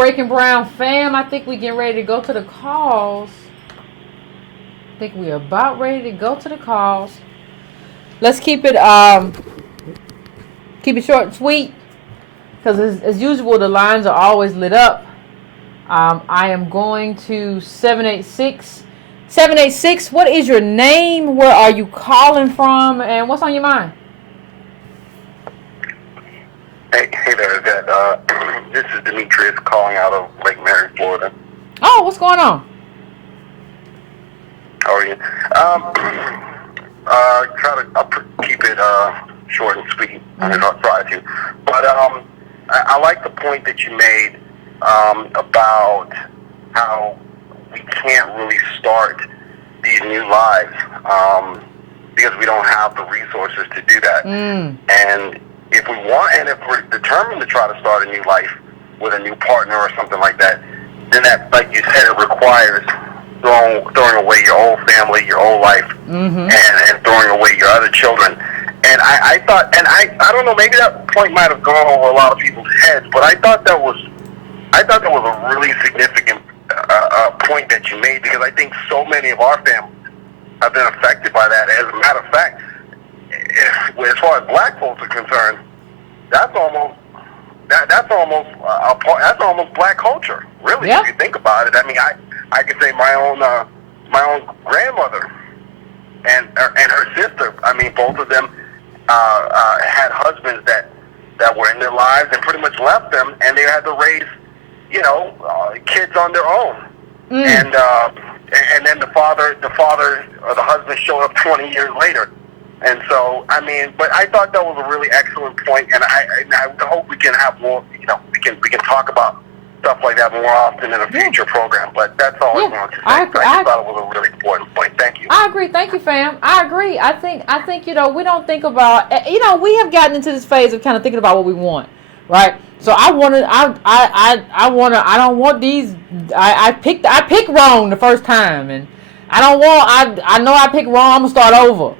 Breaking Brown fam. I think we getting ready to go to the calls. I think we are about ready to go to the calls. Let's keep it short and sweet, because as usual, the lines are always lit up. I am going to 786. 786, what is your name? Where are you calling from? And what's on your mind? Hey there, Yvette. This is Demetrius calling out of Lake Mary, Florida. Oh, what's going on? How are you? I'll keep it short and sweet. I'm going to try to. But I like the point that you made about how we can't really start these new lives because we don't have the resources to do that. And if we're determined to try to start a new life with a new partner or something like that, then that, like you said, it requires throwing away your old family, your old life, and throwing away your other children. And I thought, and I don't know, maybe that point might have gone over a lot of people's heads, but I thought that was a really significant point that you made, because I think so many of our families have been affected by that. As a matter of fact, as far as black folks are concerned, that's almost black culture, really. Yeah. If you think about it, I mean, I could say my own grandmother and her sister. I mean, both of them had husbands that were in their lives and pretty much left them, and they had to raise, kids on their own. And then the father or the husband showed up 20 years later. And so, I mean, but I thought that was a really excellent point, and I hope we can have more, we can talk about stuff like that more often in a future program. But that's all I wanted to say. I thought it was a really important point. Thank you. I agree. Thank you, fam. I agree. I think we don't think about, we have gotten into this phase of kind of thinking about what we want, right? So I don't want these. I picked wrong the first time, and I don't want. I know I picked wrong. I'm gonna start over.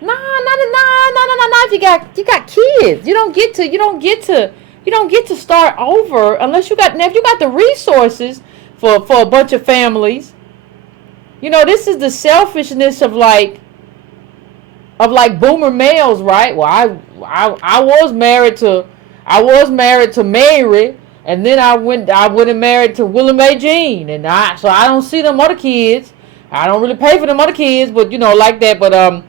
No. If you got kids, you don't get to start over unless if you got the resources for a bunch of families. This is the selfishness of like boomer males, right? Well, I was married to Mary, and then I went and married to Willie Mae Jean, and so I don't see them other kids. I don't really pay for them other kids, but like that. But I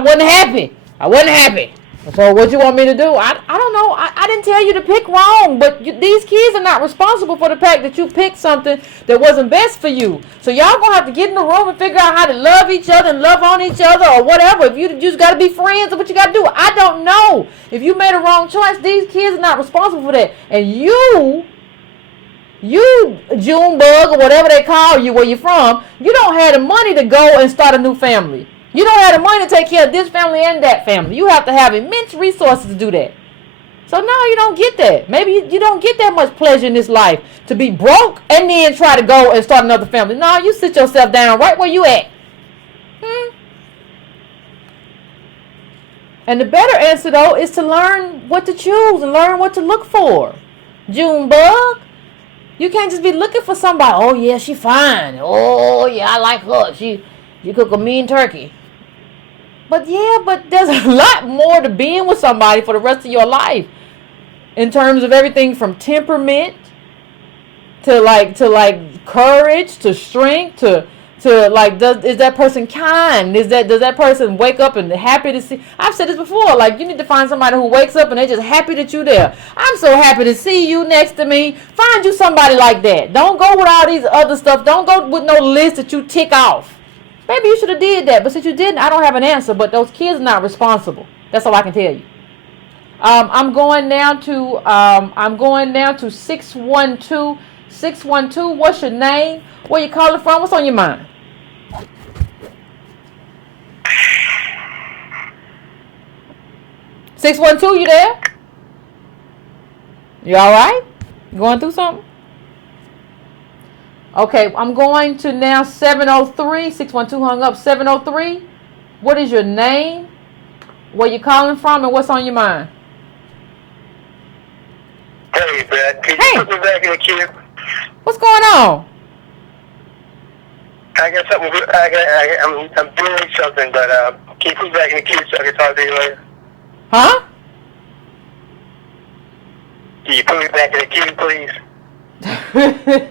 wasn't happy. I wasn't happy. So what you want me to do? I don't know. I didn't tell you to pick wrong, but these kids are not responsible for the fact that you picked something that wasn't best for you. So y'all gonna have to get in the room and figure out how to love each other and love on each other or whatever. If you just gotta be friends or what you gotta do, I don't know. If you made a wrong choice, these kids are not responsible for that. And you Junebug or whatever they call you where you're from, you don't have the money to go and start a new family. You don't have the money to take care of this family and that family. You have to have immense resources to do that. So no, you don't get that. Maybe you don't get that much pleasure in this life to be broke and then try to go and start another family. No, you sit yourself down right where you at. And the better answer, though, is to learn what to choose and learn what to look for. Junebug. You can't just be looking for somebody. Oh, yeah, she fine. Oh, yeah, I like her. You cook a mean turkey. But there's a lot more to being with somebody for the rest of your life. In terms of everything from temperament to courage to strength to is that person kind? Does that person wake up and happy to see? I've said this before. You need to find somebody who wakes up and they're just happy that you're there. I'm so happy to see you next to me. Find you somebody like that. Don't go with all these other stuff. Don't go with no list that you tick off. Maybe you should have did that, but since you didn't, I don't have an answer. But those kids are not responsible. That's all I can tell you. I'm going down to 612. 612. What's your name? Where you calling from? What's on your mind? $612, you there? You all right? You going through something? Okay, I'm going to now 703. 612 hung up. 703. What is your name? Where you calling from, and what's on your mind? Yvette. Can Hey. you put me back in the queue? What's going on? I got something. I'm doing something, but can you put me back in the queue so I can talk to you later? Huh? Can you put me back in the queue, please?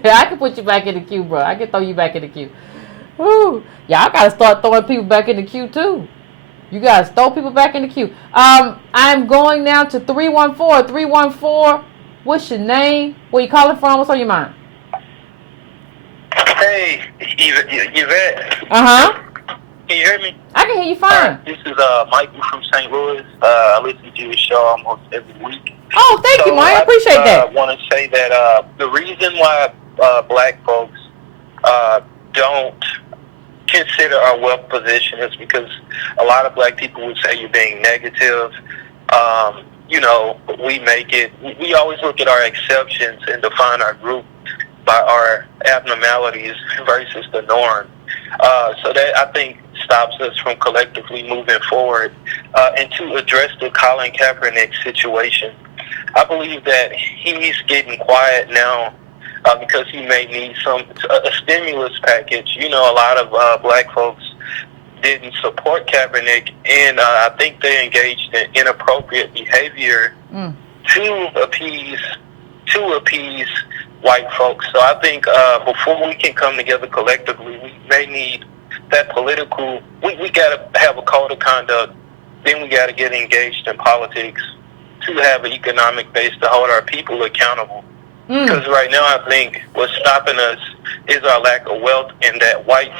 I can put you back in the queue, bro. I can throw you back in the queue. Woo. Y'all gotta start throwing people back in the queue too. You guys throw people back in the queue. I'm going now to 314. 314. What's your name? Where you calling from? What's on your mind? Hey, Yvette. Uh-huh. Can you hear me? I can hear you fine. This is Michael from St. Louis. I listen to your show almost every week. Oh, thank you, Mike. I appreciate that. I want to say that the reason why black folks don't consider our wealth position is because a lot of black people would say you're being negative. You know, we make it. We always look at our exceptions and define our group by our abnormalities versus the norm. So that, I think, stops us from collectively moving forward. And to address the Colin Kaepernick situation, I believe that he's getting quiet now because he may need a stimulus package. You know, a lot of black folks didn't support Kaepernick, and I think they engaged in inappropriate behavior to appease white folks. So I think before we can come together collectively, we may need that political. We got to have a code of conduct. Then we got to get engaged in politics to have an economic base to hold our people accountable. Because right now, I think what's stopping us is our lack of wealth, and that white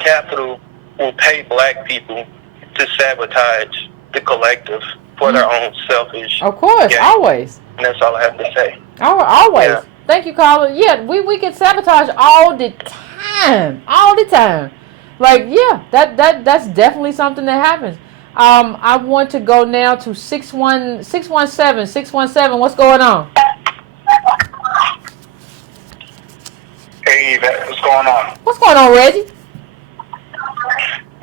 capital will pay black people to sabotage the collective for their own selfish. Of course, gain. always. And that's all I have to say. Always. Yeah. Thank you, Colin. Yeah, we get sabotaged all the time. All the time. Like, yeah, that's definitely something that happens. I want to go now to 617. 617, what's going on? Hey, Yvette, what's going on? What's going on, Reggie?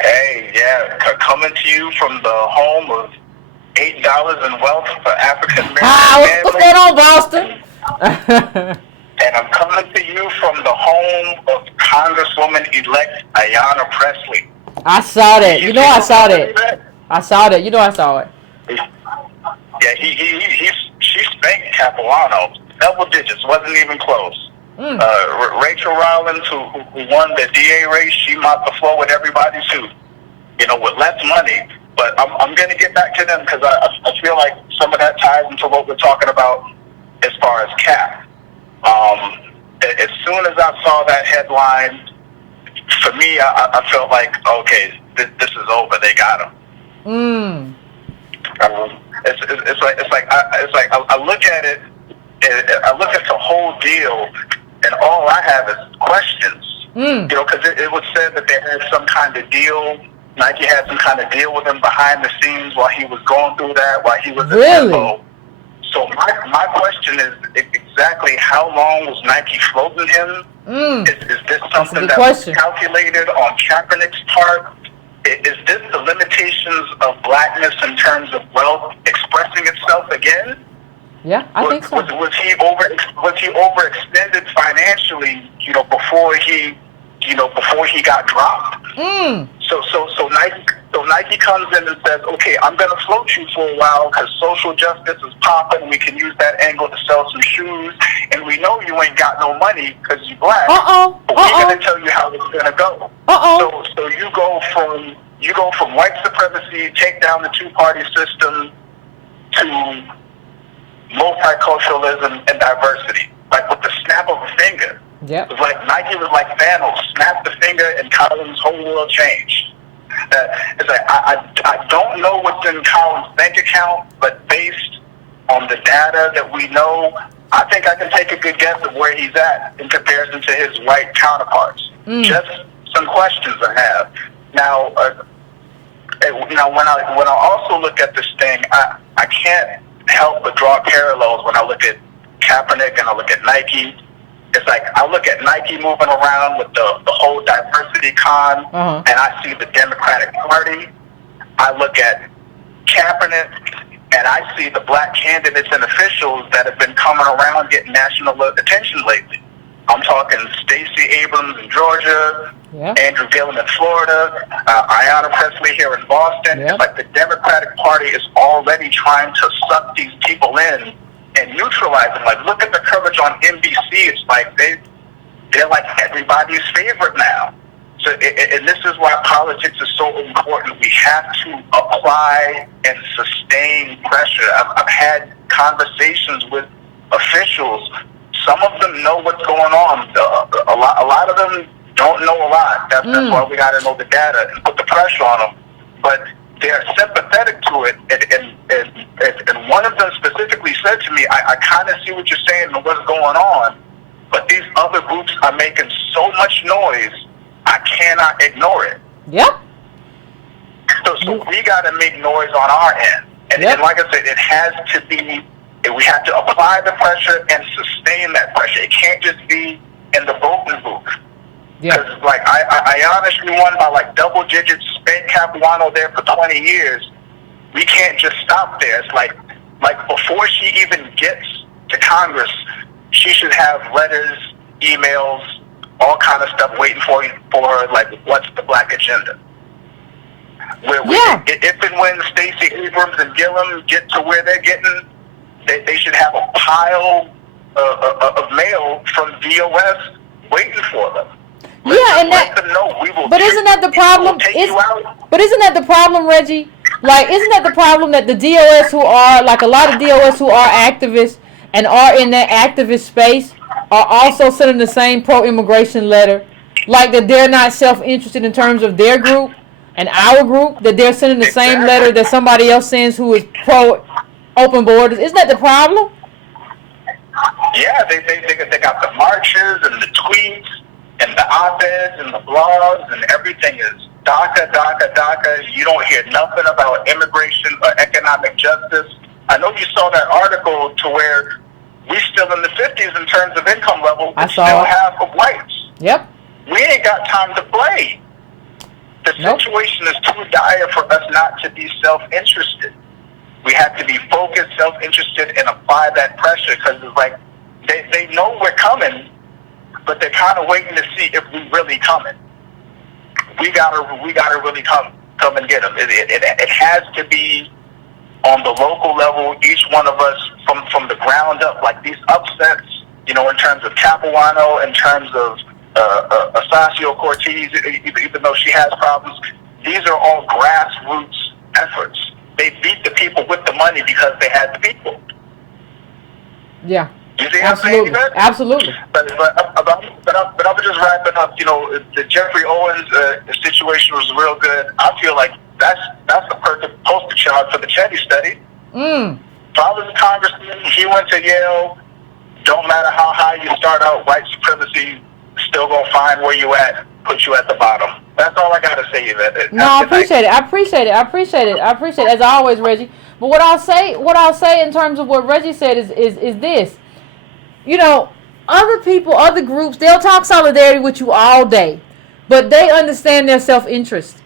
Hey, yeah, coming to you from the home of $8 in wealth for African American What's going on, Boston? And I'm coming to you from the home of Congresswoman-elect Ayanna Pressley. I saw that. You know I saw that. I saw that. You know I saw it. Yeah, she spanked Capilano. Double digits, wasn't even close. Rachel Rollins, who won the DA race, she mopped the floor with everybody too. You know, with less money. But I'm going to get back to them because I feel like some of that ties into what we're talking about as far as Cap. As soon as I saw that headline, for me, I felt like, okay, this is over. They got him. It's like I look at it, and I look at the whole deal, and all I have is questions. You know, because it was said that they had some kind of deal. Nike had some kind of deal with him behind the scenes while he was going through that, while he was in limbo. So my question is exactly how long was Nike floating him? Is this something that was calculated on Kaepernick's part? Is this the limitations of blackness in terms of wealth expressing itself again? Yeah, I think so. Was he overextended financially? You know, before he got dropped. So Nike comes in and says, okay, I'm going to float you for a while because social justice is popping. We can use that angle to sell some shoes, and we know you ain't got no money because you black. But we're going to tell you how it's going to go. So you go from white supremacy, take down the two-party system, to multiculturalism and diversity, like with the snap of a finger. Yep. It was like Nike was like Thanos, snapped the finger and Colin's whole world changed. It's like I don't know what's in Colin's bank account, but based on the data that we know, I think I can take a good guess of where he's at in comparison to his white counterparts. Just some questions I have. Now, when I also look at this thing, I can't help but draw parallels when I look at Kaepernick and I look at Nike. It's like I look at Nike moving around with the whole diversity con, and I see the Democratic Party. I look at Kaepernick, and I see the black candidates and officials that have been coming around getting national attention lately. I'm talking Stacey Abrams in Georgia, Andrew Gillum in Florida, Ayanna Pressley here in Boston. It's like the Democratic Party is already trying to suck these people in and neutralize them. Like, look at the coverage on NBC. It's like they're like everybody's favorite now. So, and this is why politics is so important. We have to apply and sustain pressure. I've had conversations with officials. Some of them know what's going on. A lot of them don't know a lot. That's why we got to know the data and put the pressure on them. But they're sympathetic to it. And one of them specifically said to me, I kind of see what you're saying and what's going on, but these other groups are making so much noise, I cannot ignore it. Yep. So we got to make noise on our end. And like I said, it has to be, we have to apply the pressure and sustain that pressure. It can't just be in the voting booth. Because, like, I honestly won by, like, double digits, spent Capuano there for 20 years. We can't just stop there. It's like before she even gets to Congress, she should have letters, emails, all kind of stuff waiting for her, like, what's the black agenda? If and when Stacey Abrams and Gillum get to where they're getting, they should have a pile of mail from DOS waiting for them. Let them know we will. But isn't that the problem? But isn't that the problem, Reggie? Like, isn't that the problem that the DOS who are, like, a lot of DOS who are activists and are in that activist space are also sending the same pro-immigration letter, like that they're not self-interested in terms of their group and our group, that they're sending the same letter that somebody else sends who is pro-open borders. Isn't that the problem? Yeah, they got the marches and the tweets and the op-eds and the blogs, and everything is DACA, DACA, DACA. You don't hear nothing about immigration or economic justice. I know you saw that article to where we still in the 50s in terms of income level, but still half of whites. Yep. We ain't got time to play. The situation is too dire for us not to be self-interested. We have to be focused, self-interested, and apply that pressure, because it's like they know we're coming, but they're kind of waiting to see if we really coming. We gotta really come and get them. It has to be on the local level. Each one of us from the ground up, like these upsets, you know, in terms of Capuano, in terms of Ocasio-Cortez, even though she has problems, these are all grassroots efforts. They beat the people with the money because they had the people. Yeah. You see what I'm saying, Yvette? Absolutely. But I'm just wrapping up. You know, the Jeffrey Owens situation was real good. I feel like that's the perfect poster child for the Chetty study. Father's a congressman. He went to Yale. Don't matter how high you start out, white supremacy still gonna find where you at, put you at the bottom. That's all I gotta say, Yvette. No, I appreciate it. I appreciate it, as always, Reggie. But what I'll say in terms of what Reggie said is this. You know, other people, other groups, they'll talk solidarity with you all day, but they understand their self-interest.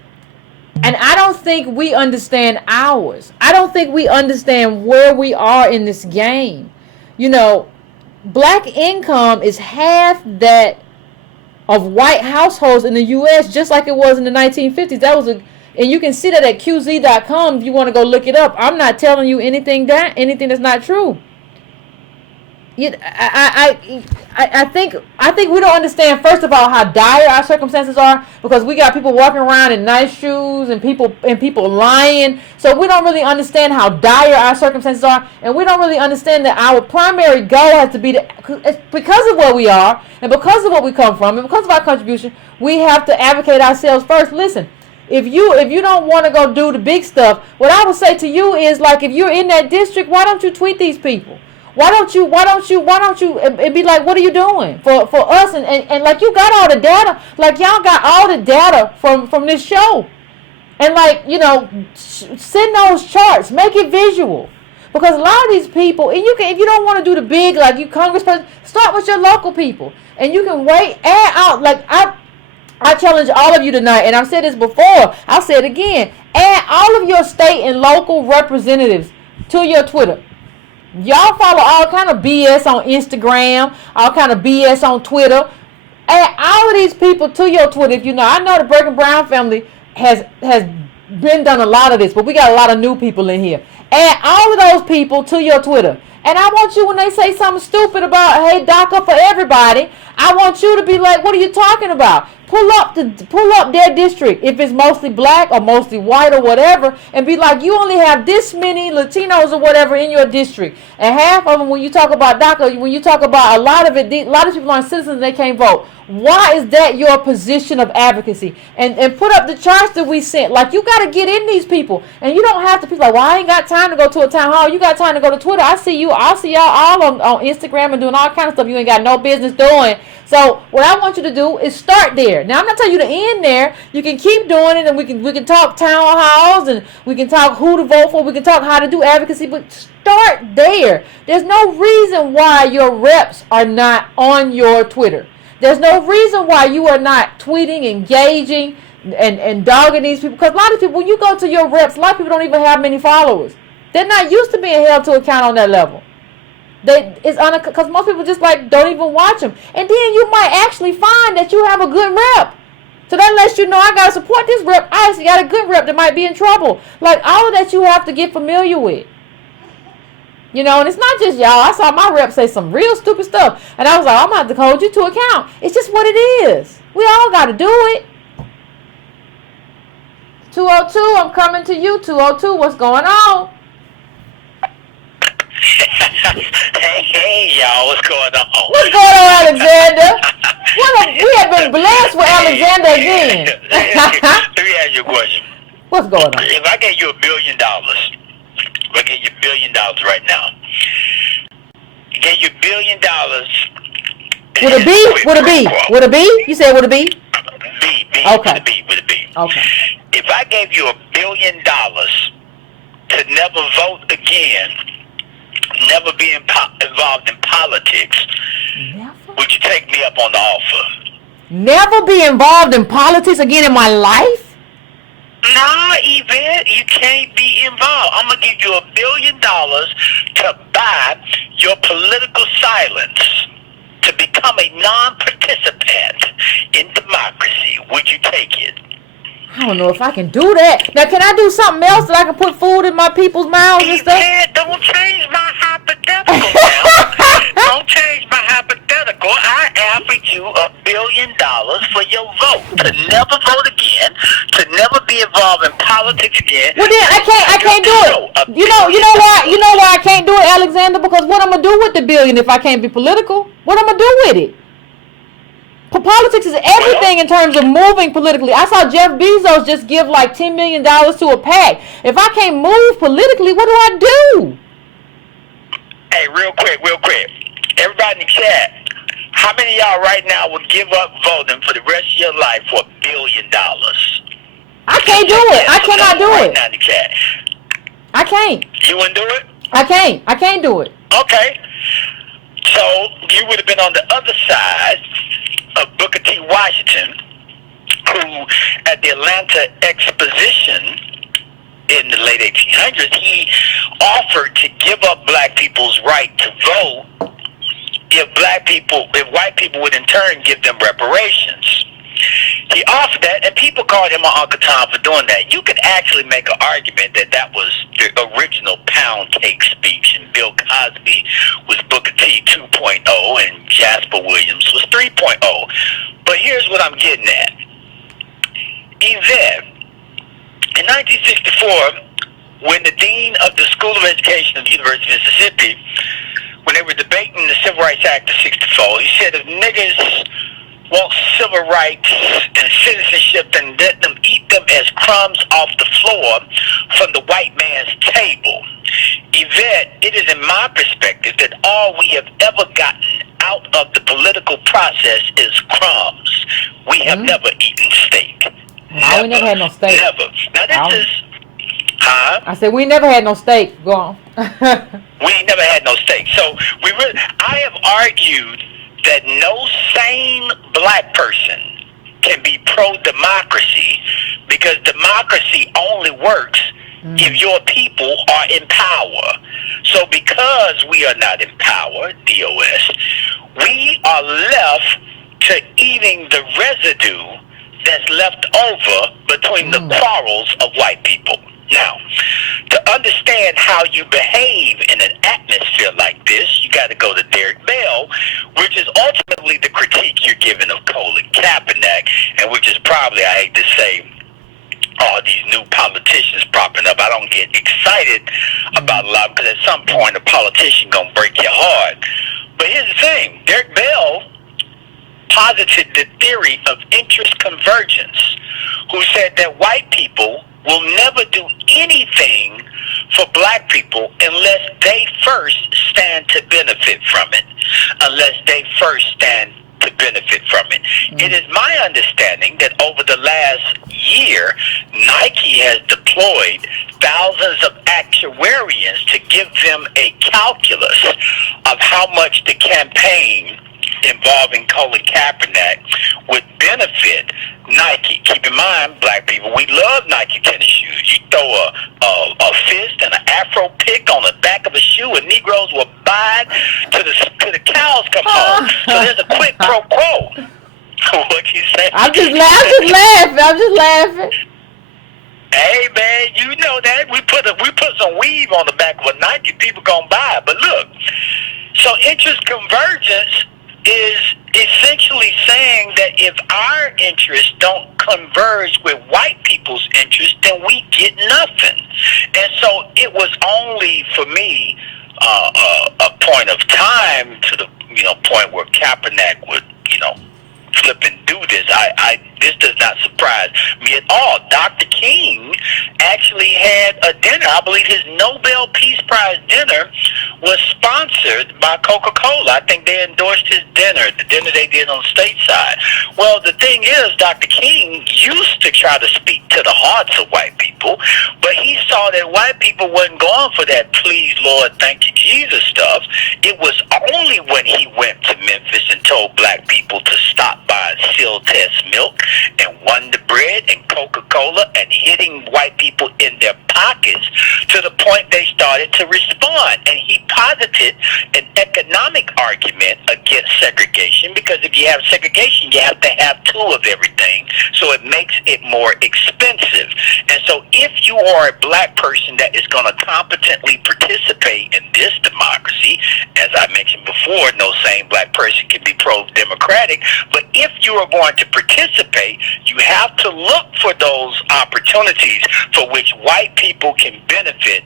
And I don't think we understand ours. I don't think we understand where we are in this game. You know, black income is half that of white households in the U.S., just like it was in the 1950s. And you can see that at QZ.com if you want to go look it up. I'm not telling you anything that's not true. I think we don't understand, first of all, how dire our circumstances are, because we got people walking around in nice shoes and people lying. So we don't really understand how dire our circumstances are, and we don't really understand that our primary goal has to be because of where we are and because of what we come from and because of our contribution, we have to advocate ourselves first. Listen, if you don't want to go do the big stuff, what I would say to you is, like, if you're in that district, why don't you tweet these people? Why don't you and be like, what are you doing for us? And like, you got all the data, like y'all got all the data from this show. And like, you know, send those charts, make it visual. Because a lot of these people, and if you don't want to do the big, like you congressperson, start with your local people. And you can add out, like I challenge all of you tonight, and I've said this before, I'll say it again, add all of your state and local representatives to your Twitter. Y'all follow all kind of BS on Instagram, all kind of BS on Twitter. Add all of these people to your Twitter. If you know, I know the Breaking Brown family has been done a lot of this, but we got a lot of new people in here. Add all of those people to your Twitter. And I want you, when they say something stupid about, hey, DACA for everybody, I want you to be like, what are you talking about? Pull up their district, if it's mostly black or mostly white or whatever, and be like, you only have this many Latinos or whatever in your district. And half of them, when you talk about DACA, when you talk about a lot of people aren't citizens, they can't vote. Why is that your position of advocacy? And put up the charts that we sent. Like, you got to get in these people. And you don't have to be like, well, I ain't got time to go to a town hall. You got time to go to Twitter. I'll see y'all all on Instagram and doing all kinds of stuff you ain't got no business doing. So what I want you to do is start there. Now, I'm not telling you to end there. You can keep doing it, and we can talk town halls, and we can talk who to vote for. We can talk how to do advocacy, but start there. There's no reason why your reps are not on your Twitter. There's no reason why you are not tweeting, engaging, and dogging these people. Because a lot of people, when you go to your reps, a lot of people don't even have many followers. They're not used to being held to account on that level. Because most people just like don't even watch them. And then you might actually find that you have a good rep. So that lets you know, I got to support this rep. I actually got a good rep that might be in trouble. Like, all of that you have to get familiar with. You know, and it's not just y'all. I saw my rep say some real stupid stuff. And I was like, I'm going to have to hold you to account. It's just what it is. We all got to do it. 202, I'm coming to you. 202, what's going on? Hey, y'all, what's going on? What's going on, Alexander? We have been blessed with Alexander again. Let me ask you a question. What's going on? If I gave you $1 billion, if I gave you $1 billion right now, gave you $1 billion. With a B? With a B? With a B? You said with a B? B. Okay. With a B. Okay. If I gave you $1 billion to never vote again, never be involved in politics, would you take me up on the offer? Never be involved in politics again in my life? Nah, Yvette, you can't be involved. I'm going to give you $1 billion to buy your political silence, to become a non-participant in democracy. Would you take it? I don't know if I can do that. Now, can I do something else that I can put food in my people's mouths and stuff? Yvette, don't change my hypothetical now. Don't change my hypothetical. I offered you $1 billion for your vote, to never vote again, to never be involved in politics again. Well, then I can't do it. You know why I can't do it, Alexander? Because what I'm gonna do with the billion if I can't be political? What I'm gonna do with it? Politics is everything in terms of moving politically. I saw Jeff Bezos just give like $10 million to a PAC. If I can't move politically, what do I do? Hey, real quick. Everybody in the chat, how many of y'all right now would give up voting for the rest of your life for $1 billion? I can't do it. I cannot do it. Now in the chat. I can't. You wouldn't do it? I can't do it. Okay. So you would have been on the other side of Booker T. Washington, who at the Atlanta Exposition in the late 1800s, he offered to give up black people's right to vote if white people would in turn give them reparations. He offered that, and people called him an Uncle Tom for doing that. You could actually make an argument that was the original pound cake speech, and Bill Cosby was Booker T 2.0, and Jasper Williams was 3.0. But here's what I'm getting at. Yvette, in 1964, when the dean of the School of Education of the University of Mississippi, when they were debating the Civil Rights Act of 64, he said if niggas want civil rights and citizenship, then let them eat them as crumbs off the floor from the white man's table. Yvette, it is in my perspective that all we have ever gotten out of the political process is crumbs. We have never eaten steak. No, we never had no steak. Never. Now this is, huh? I said we never had no steak. Go on. We ain't never had no steak. So I have argued that no sane black person can be pro-democracy because democracy only works if your people are in power. So because we are not in power, DOS, we are left to eating the residue that's left over between the quarrels of white people. Now, to understand how you behave in an atmosphere like this, you got to go to Derek Bell, which is ultimately the critique you're giving of Colin Kaepernick, and which is probably, I hate to say, all these new politicians popping up. I don't get excited about a lot because at some point a politician gonna break your heart. But here's the thing: Derek Bell posited the theory of interest convergence, who said that white people will never do anything for black people unless they first stand to benefit from it. Unless they first stand to benefit from it. It is my understanding that over the last year, Nike has deployed thousands of actuarians to give them a calculus of how much the campaign involving Colin Kaepernick would benefit Nike. Keep in mind, black people, we love Nike tennis shoes. You throw a fist and an afro pick on the back of a shoe, and Negroes will buy it till the cows come home. So there's a quid pro quo. What you say? I'm just laughing. Hey man, you know that we put some weave on the back of a Nike, people gonna buy it. But look, so interest convergence is essentially saying that if our interests don't converge with white people's interests, then we get nothing. And so it was only for me a point of time to the point where Kaepernick would flip and do this. This does not surprise me at all. Dr. King actually had a dinner. I believe his Nobel Peace Prize dinner was sponsored by Coca-Cola. I think they endorsed his dinner, the dinner they did on stateside. Well, the thing is, Dr. King used to try to speak to the hearts of white people, but he saw that white people wasn't going for that please, Lord, thank you, Jesus stuff. It was only when he went to Memphis and told black people to stop buying seal test milk and Wonder Bread and Coca-Cola and hitting white people in their pockets to the point they started to respond. And he posited an economic argument against segregation, because if you have segregation, you have to have two of everything, so it makes it more expensive. And so if you are a black person that is going to competently participate in this democracy, as I mentioned before, no sane black person can be pro-democratic, but if you are going to participate, you have to look for those opportunities for which white people can benefit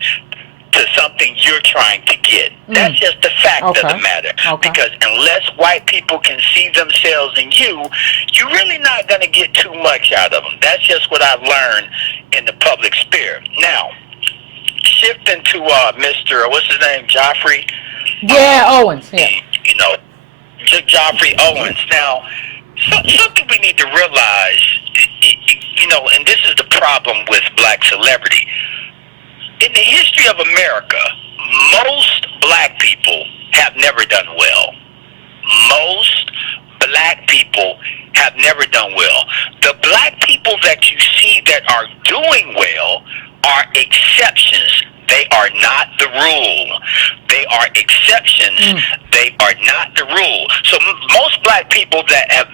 to something you're trying to get. That's just the fact of the matter. Because unless white people can see themselves in you, you're really not going to get too much out of them. That's just what I've learned in the public sphere. Now, shifting to Mr. What's his name? Joffrey? Owens. Yeah. Joffrey Owens. Now, something we need to realize, and this is the problem with black celebrity. In the history of America, most black people have never done well. Most black people have never done well. The black people that you see that are doing well are exceptions. They are not the rule. They are exceptions. They are not the rule. So most black people that have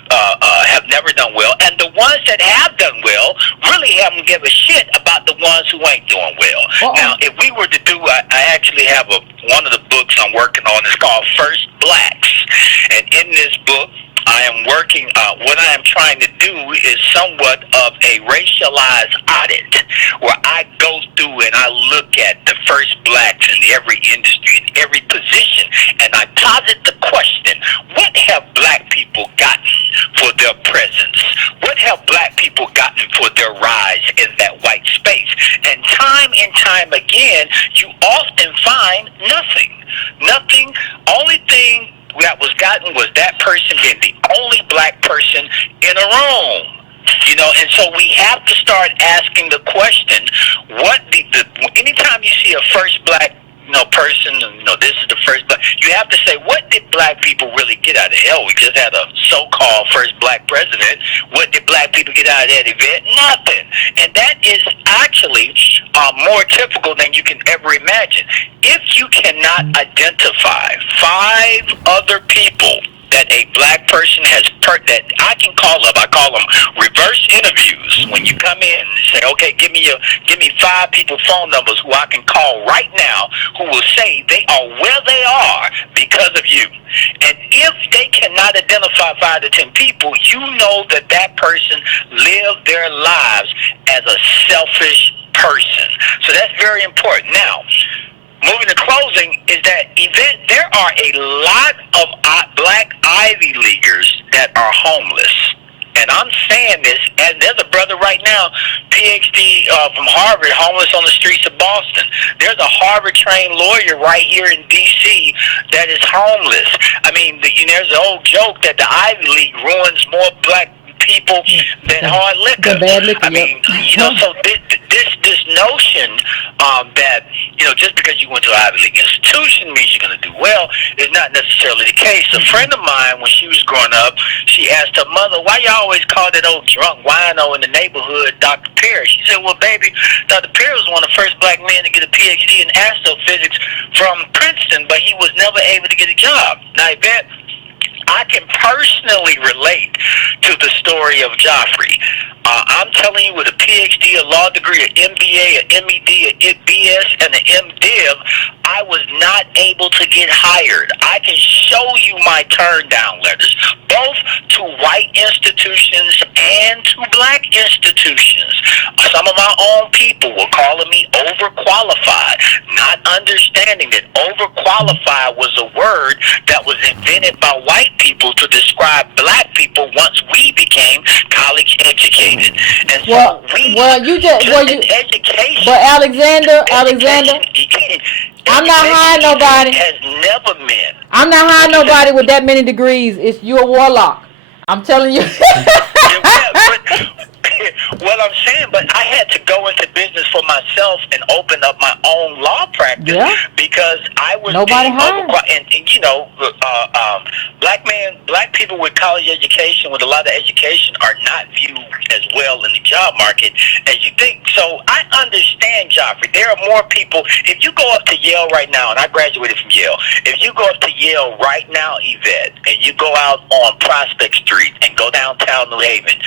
never done well, and the ones that have done well, really haven't give a shit about the ones who ain't doing well. Now, if we were to do, I actually have one of the books I'm working on. It's called First Blacks, and in this book, I am working, what I am trying to do is somewhat of a racialized audit, where I go through and I look at the first blacks in every industry, in every position, and I posit the question, what have black people gotten for their presence? What have black people gotten for their rise in that white space? And time again, you often find nothing. Nothing. Only thing that was gotten was that person being the only black person in a room. And so we have to start asking the question, anytime you see a first black person, this is the first black, you have to say, what did black people really get out of it? Hell, we just had a so-called first black president. What did black black people get out of that event? Nothing. And that is actually more typical than you can ever imagine. If you cannot identify 5 other people that a black person has that I can call up. I call them reverse interviews. When you come in and say, okay, give me 5 people phone numbers who I can call right now who will say they are where they are because of you. And if they cannot identify 5 to 10 people, you know that that person lived their lives as a selfish person. So that's very important. Now, moving to closing, is that Yvette, there are a lot of black Ivy Leaguers that are homeless. And I'm saying this, and there's a brother right now, PhD from Harvard, homeless on the streets of Boston. There's a Harvard-trained lawyer right here in D.C. that is homeless. I mean, there's an old joke that the Ivy League ruins more black people than hard liquor. Bad liquor. I mean, so this notion that just because you went to an Ivy League institution means you're going to do well is not necessarily the case. A friend of mine, when she was growing up, she asked her mother, "Why you always call that old drunk wino in the neighborhood Dr. Perry?" She said, "Well, baby, Dr. Perry was one of the first black men to get a PhD in astrophysics from Princeton, but he was never able to get a job." Now, Yvette, I can personally relate to the story of Joffrey. I'm telling you, with a PhD, a law degree, an MBA, an MED, a BS, and an MDiv, I was not able to get hired. I can show you my turn down letters, both to white institutions and to black institutions. Some of my own people were calling me overqualified, not understanding that overqualified was a word that was invented by white people to describe black people once we became college educated. And so education. But Alexander, I'm not hiring nobody. Has never meant. I'm not hiring nobody with that many degrees. You're a warlock. I'm telling you. Well, I'm saying, but I had to go into business for myself and open up my own law practice because I was nobody hired. And black people with college education, with a lot of education, are not viewed as well in the job market as you think. So I understand, Joffrey. There are more people. If you go up to Yale right now, and I graduated from Yale, if you go up to Yale right now, Yvette, and you go out on Prospect Street and go downtown New Haven,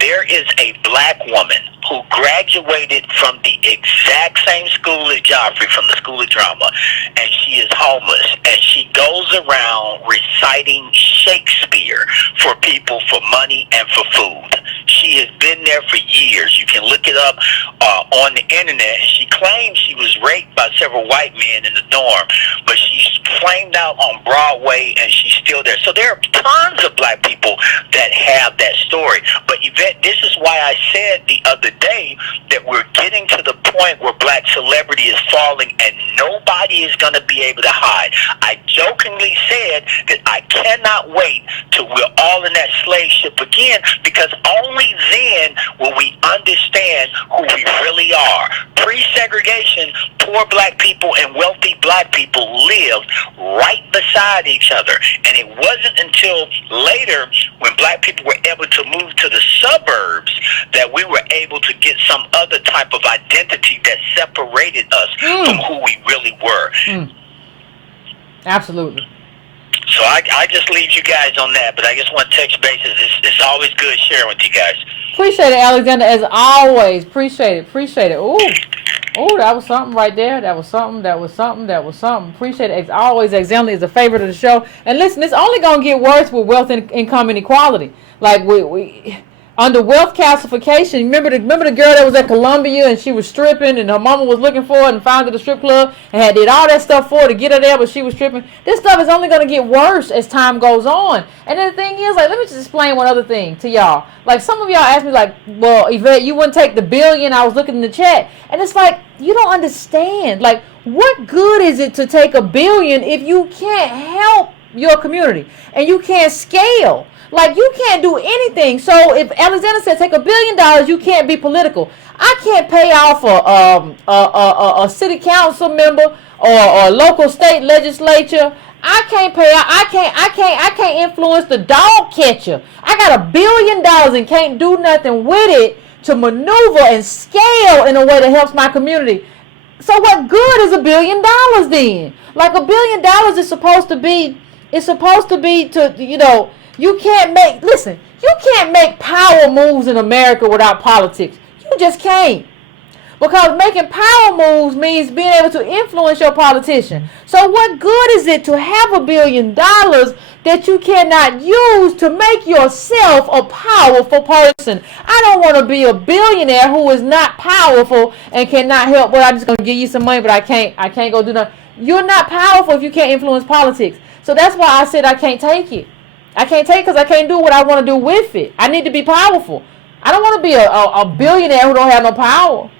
there is a black woman who graduated from the exact same school as Joffrey, from the School of Drama, and she is homeless, and she goes around reciting Shakespeare for people for money and for food. She has been there for years. You can look it up on the internet, and she claims she was raped by several white men in the dorm, but she's flamed out on Broadway, and she's still there. So there are tons of black people that have that story. But Yvette, this is why I said the other day that we're getting to the point where black celebrity is falling and nobody is going to be able to hide. I jokingly said that I cannot wait till we're all in that slave ship again, because only then will we understand who we really are. Pre-segregation, poor black people and wealthy black people lived right beside each other. And it wasn't until later, when black people were able to move to the suburbs, that we were able to get some other type of identity that separated us from who we really were. Absolutely. So I just leave you guys on that, but I just want to touch bases. It's always good sharing with you guys. Appreciate it, Alexander, as always. Appreciate it. Ooh, that was something right there. That was something. Appreciate it. As always, Alexander is a favorite of the show. And listen, it's only going to get worse with wealth and income inequality. Like, we under wealth classification, remember the girl that was at Columbia and she was stripping and her mama was looking for her and found her at the strip club and did all that stuff for her to get her there, but she was stripping. This stuff is only going to get worse as time goes on. And then the thing is, like, let me just explain one other thing to y'all. Like, some of y'all asked me, like, well, Yvette, you wouldn't take the $1 billion. I was looking in the chat. And it's like, you don't understand. Like, what good is it to take $1 billion if you can't help your community and you can't scale? Like, you can't do anything. So if Alexander said take $1 billion, you can't be political. I can't pay off a city council member or a local state legislature. I can't pay. I can't influence the dog catcher. I got $1 billion and can't do nothing with it to maneuver and scale in a way that helps my community. So what good is $1 billion then? Like $1 billion is supposed to be. It's supposed to be to, you can't make. Listen, you can't make power moves in America without politics. You just can't. Because making power moves means being able to influence your politician. So what good is it to have $1 billion that you cannot use to make yourself a powerful person? I don't want to be a billionaire who is not powerful and cannot help. Well, I'm just going to give you some money, but I can't go do nothing. You're not powerful if you can't influence politics. So that's why I said I can't take it. I can't take it because I can't do what I want to do with it. I need to be powerful. I don't want to be a billionaire who don't have no power.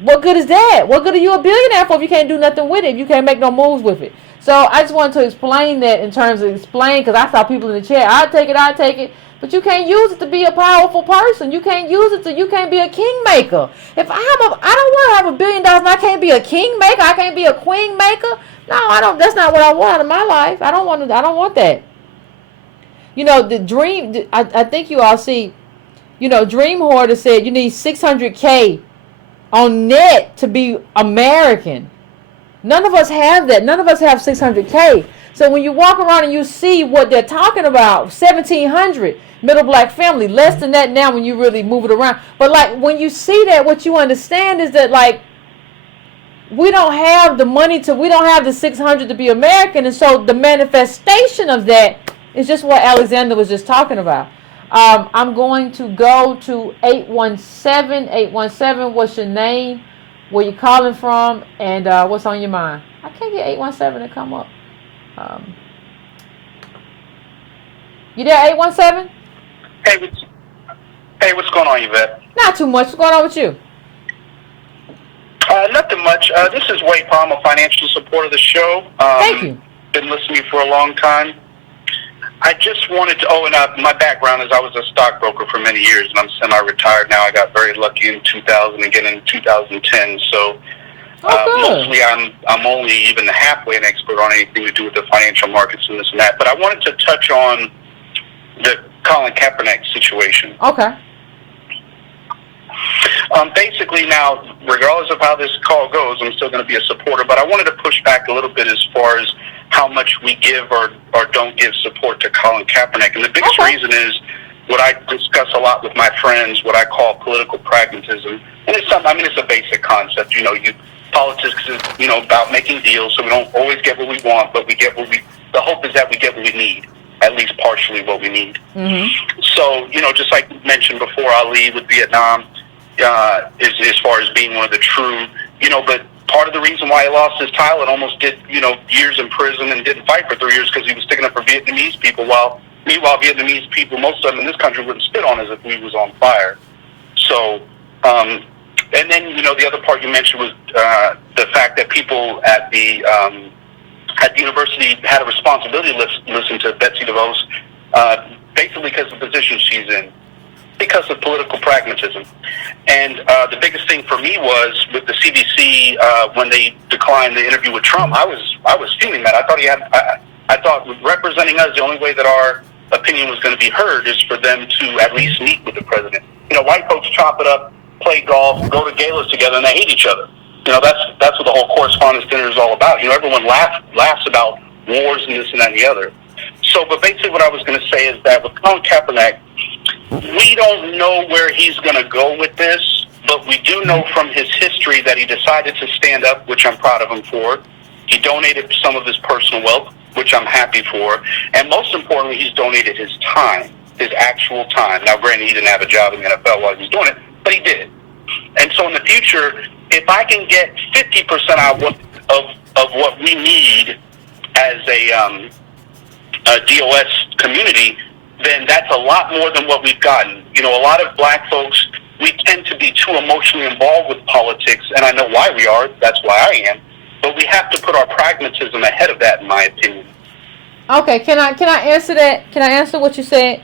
What good is that? What good are you a billionaire for if you can't do nothing with it? If you can't make no moves with it. So I just wanted to explain that in terms of because I saw people in the chat. I take it. But you can't use it to be a powerful person. You can't use it you can't be a kingmaker. If I don't want to have $1 billion and I can't be a kingmaker. I can't be a queen maker. No, I don't. That's not what I want out of my life. I don't want that. The dream. I think you all see. Dream Hoarder said you need 600K on net to be American. None of us have that. None of us have 600K. So when you walk around and you see what they're talking about, 1,700 middle black family, less than that now when you really move it around. But like when you see that, what you understand is that like we don't have the money we don't have the 600 to be American, and so the manifestation of that is just what Alexander was just talking about. I'm going to go to 817. 817, what's your name? Where you calling from? And what's on your mind? I can't get 817 to come up. You there, 817? Hey, what's going on, Yvette? Not too much. What's going on with you? Nothing much. This is Wade Palm, a financial supporter of the show. Thank you. Been listening for a long time. I just wanted to, my background is I was a stockbroker for many years, and I'm semi-retired now. I got very lucky in 2000 and again in 2010. So mostly I'm only even halfway an expert on anything to do with the financial markets and this and that. But I wanted to touch on the Colin Kaepernick situation. Okay. Basically now, regardless of how this call goes, I'm still going to be a supporter, but I wanted to push back a little bit as far as how much we give or don't give support to Colin Kaepernick. And the biggest reason is what I discuss a lot with my friends, what I call political pragmatism. And it's it's a basic concept. Politics is, about making deals, so we don't always get what we want, but we get the hope is that we get what we need, at least partially what we need. Mm-hmm. So, just like you mentioned before, Ali with Vietnam, as far as being one of the true, but part of the reason why he lost his title and almost did, years in prison and didn't fight for 3 years because he was sticking up for Vietnamese people, meanwhile Vietnamese people, most of them in this country wouldn't spit on us if we was on fire. So, and then, the other part you mentioned was the fact that people at the university had a responsibility to listen to Betsy DeVos, basically because of the position she's in, because of political pragmatism. And the biggest thing for me was with the CDC when they declined the interview with Trump. I was feeling that. I thought representing us, the only way that our opinion was going to be heard is for them to at least meet with the president. White folks chop it up, play golf, go to galas together, and they hate each other. That's what the whole correspondence dinner is all about. Everyone laughs about wars and this and that and the other. So, but basically what I was going to say is that with Colin Kaepernick, we don't know where he's going to go with this, but we do know from his history that he decided to stand up, which I'm proud of him for. He donated some of his personal wealth, which I'm happy for. And most importantly, he's donated his time, his actual time. Now, granted, he didn't have a job in the NFL while he was doing it, but he did. And so in the future, if I can get 50% out of what we need as a DOS community, then that's a lot more than what we've gotten. A lot of black folks, we tend to be too emotionally involved with politics, and I know why we are. That's why I am. But we have to put our pragmatism ahead of that, in my opinion. Okay, can I answer that? Can I answer what you said?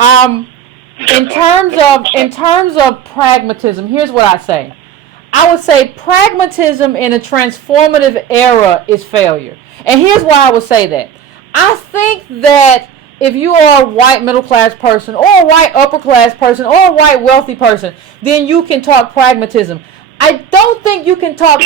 In terms of pragmatism, here's what I say. I would say pragmatism in a transformative era is failure. And here's why I would say that. I think that if you are a white middle class person or a white upper class person or a white wealthy person, then you can talk pragmatism. I don't think you can talk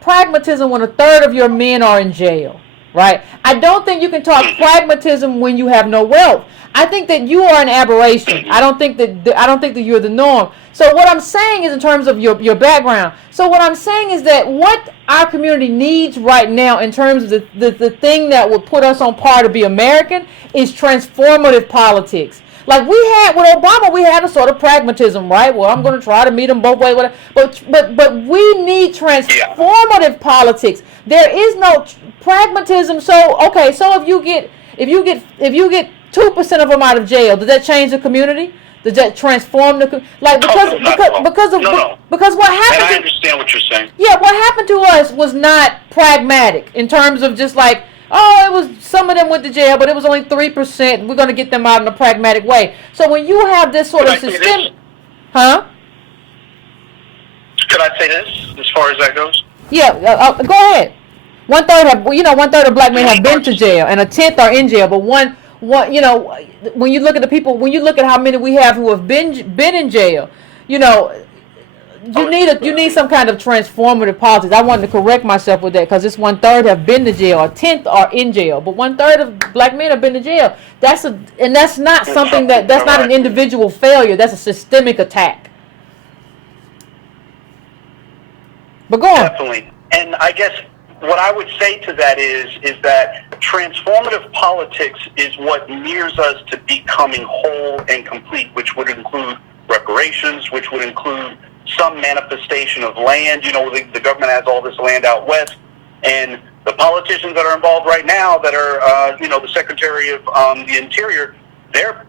pragmatism when a third of your men are in jail, right? I don't think you can talk pragmatism when you have no wealth. I think that you are an aberration. I don't think that you're the norm. So what I'm saying is in terms of your background. So what I'm saying is that what our community needs right now in terms of the thing that would put us on par to be American is transformative politics. Like we had with Obama, we had a sort of pragmatism, right? Well, I'm going to try to meet them both ways, whatever. But we need transformative politics. There is no pragmatism. So okay, so if you get 2% of them out of jail, does that change the community? Does that transform the because what happened? And I understand what you're saying. Yeah, what happened to us was not pragmatic in terms of just like, oh, it was some of them went to jail, but it was only 3%. We're going to get them out in a pragmatic way. So when you have this sort of systemic, huh? Could I say this as far as that goes? Yeah, go ahead. One third of black men have been to jail, and a tenth are in jail. But one, when you look at the people, when you look at how many we have who have been in jail, you need some kind of transformative politics. I wanted to correct myself with that because this 1/3 have been to jail, a tenth are in jail, but 1/3 of black men have been to jail. That's not something that's not an individual failure. That's a systemic attack. But go on. Definitely, and I guess what I would say to that is that transformative politics is what nears us to becoming whole and complete, which would include reparations, which would include some manifestation of land. The government has all this land out west, and the politicians that are involved right now that are, the Secretary of the Interior, they're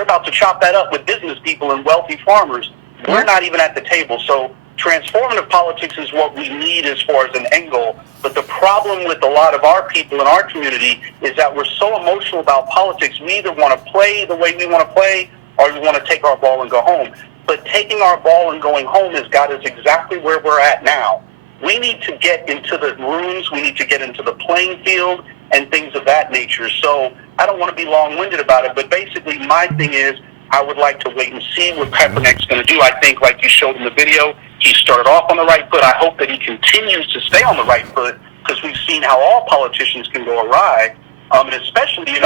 about to chop that up with business people and wealthy farmers. We're not even at the table. So transformative politics is what we need as far as an end goal. But the problem with a lot of our people in our community is that we're so emotional about politics. We either want to play the way we want to play or we want to take our ball and go home. But taking our ball and going home has got us exactly where we're at now. We need to get into the rooms. We need to get into the playing field and things of that nature. So I don't want to be long-winded about it, but basically my thing is I would like to wait and see what Kaepernick's going to do. I think, like you showed in the video, he started off on the right foot. I hope that he continues to stay on the right foot because we've seen how all politicians can go awry, and especially,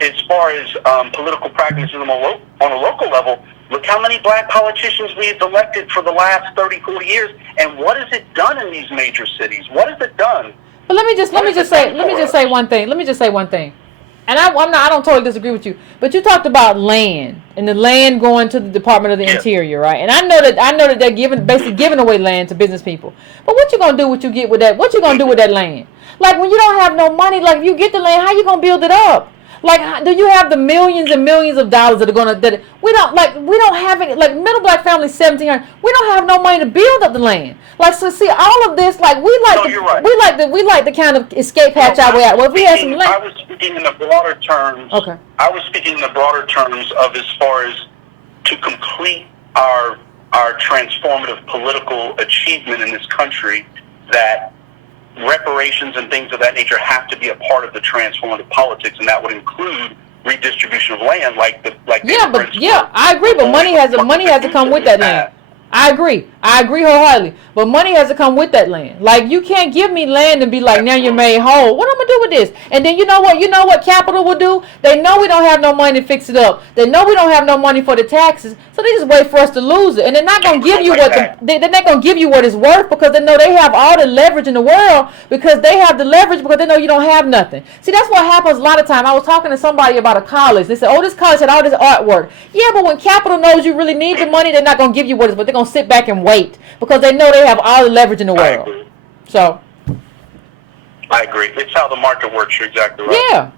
as far as political pragmatism on a local level. Look how many black politicians we've elected for the last 30, 40 years, and what has it done in these major cities? What has it done? But let me just say one thing. And I don't totally disagree with you, but you talked about land and the land going to the Department of the Interior, right? And I know that they're basically giving away land to business people. But what you gonna do? What you get with that? What you gonna do with that land? Like when you don't have no money, like if you get the land, how you gonna build it up? Like, do you have the millions and millions of dollars that are gonna we don't have any, like middle black families 1,700. We don't have no money to build up the land. Like, so see all of this, like we like the kind of escape hatch our way out. Well, if we had some land. I was speaking in the broader terms. Okay. I was speaking in the broader terms of as far as to complete our transformative political achievement in this country, that reparations and things of that nature have to be a part of the transformative politics, and that would include redistribution of land, I agree. But money has to come with that land. I agree wholeheartedly. But money has to come with that land. Like, you can't give me land and be like, now you're made whole. What am I gonna do with this? And then you know what Capital will do? They know we don't have no money to fix it up. They know we don't have no money for the taxes, so they just wait for us to lose it. And they're not gonna give you they're not gonna give you what it's worth, because they know they have all the leverage in the world, because they have the leverage because they know you don't have nothing. See, that's what happens a lot of time. I was talking to somebody about a college. They said, oh, this college had all this artwork. Yeah, but when Capital knows you really need the money, they're not gonna give you what it's worth. They're gonna sit back and wait because they know they have all the leverage in the world. So I agree. It's how the market works. You're exactly right. Yeah,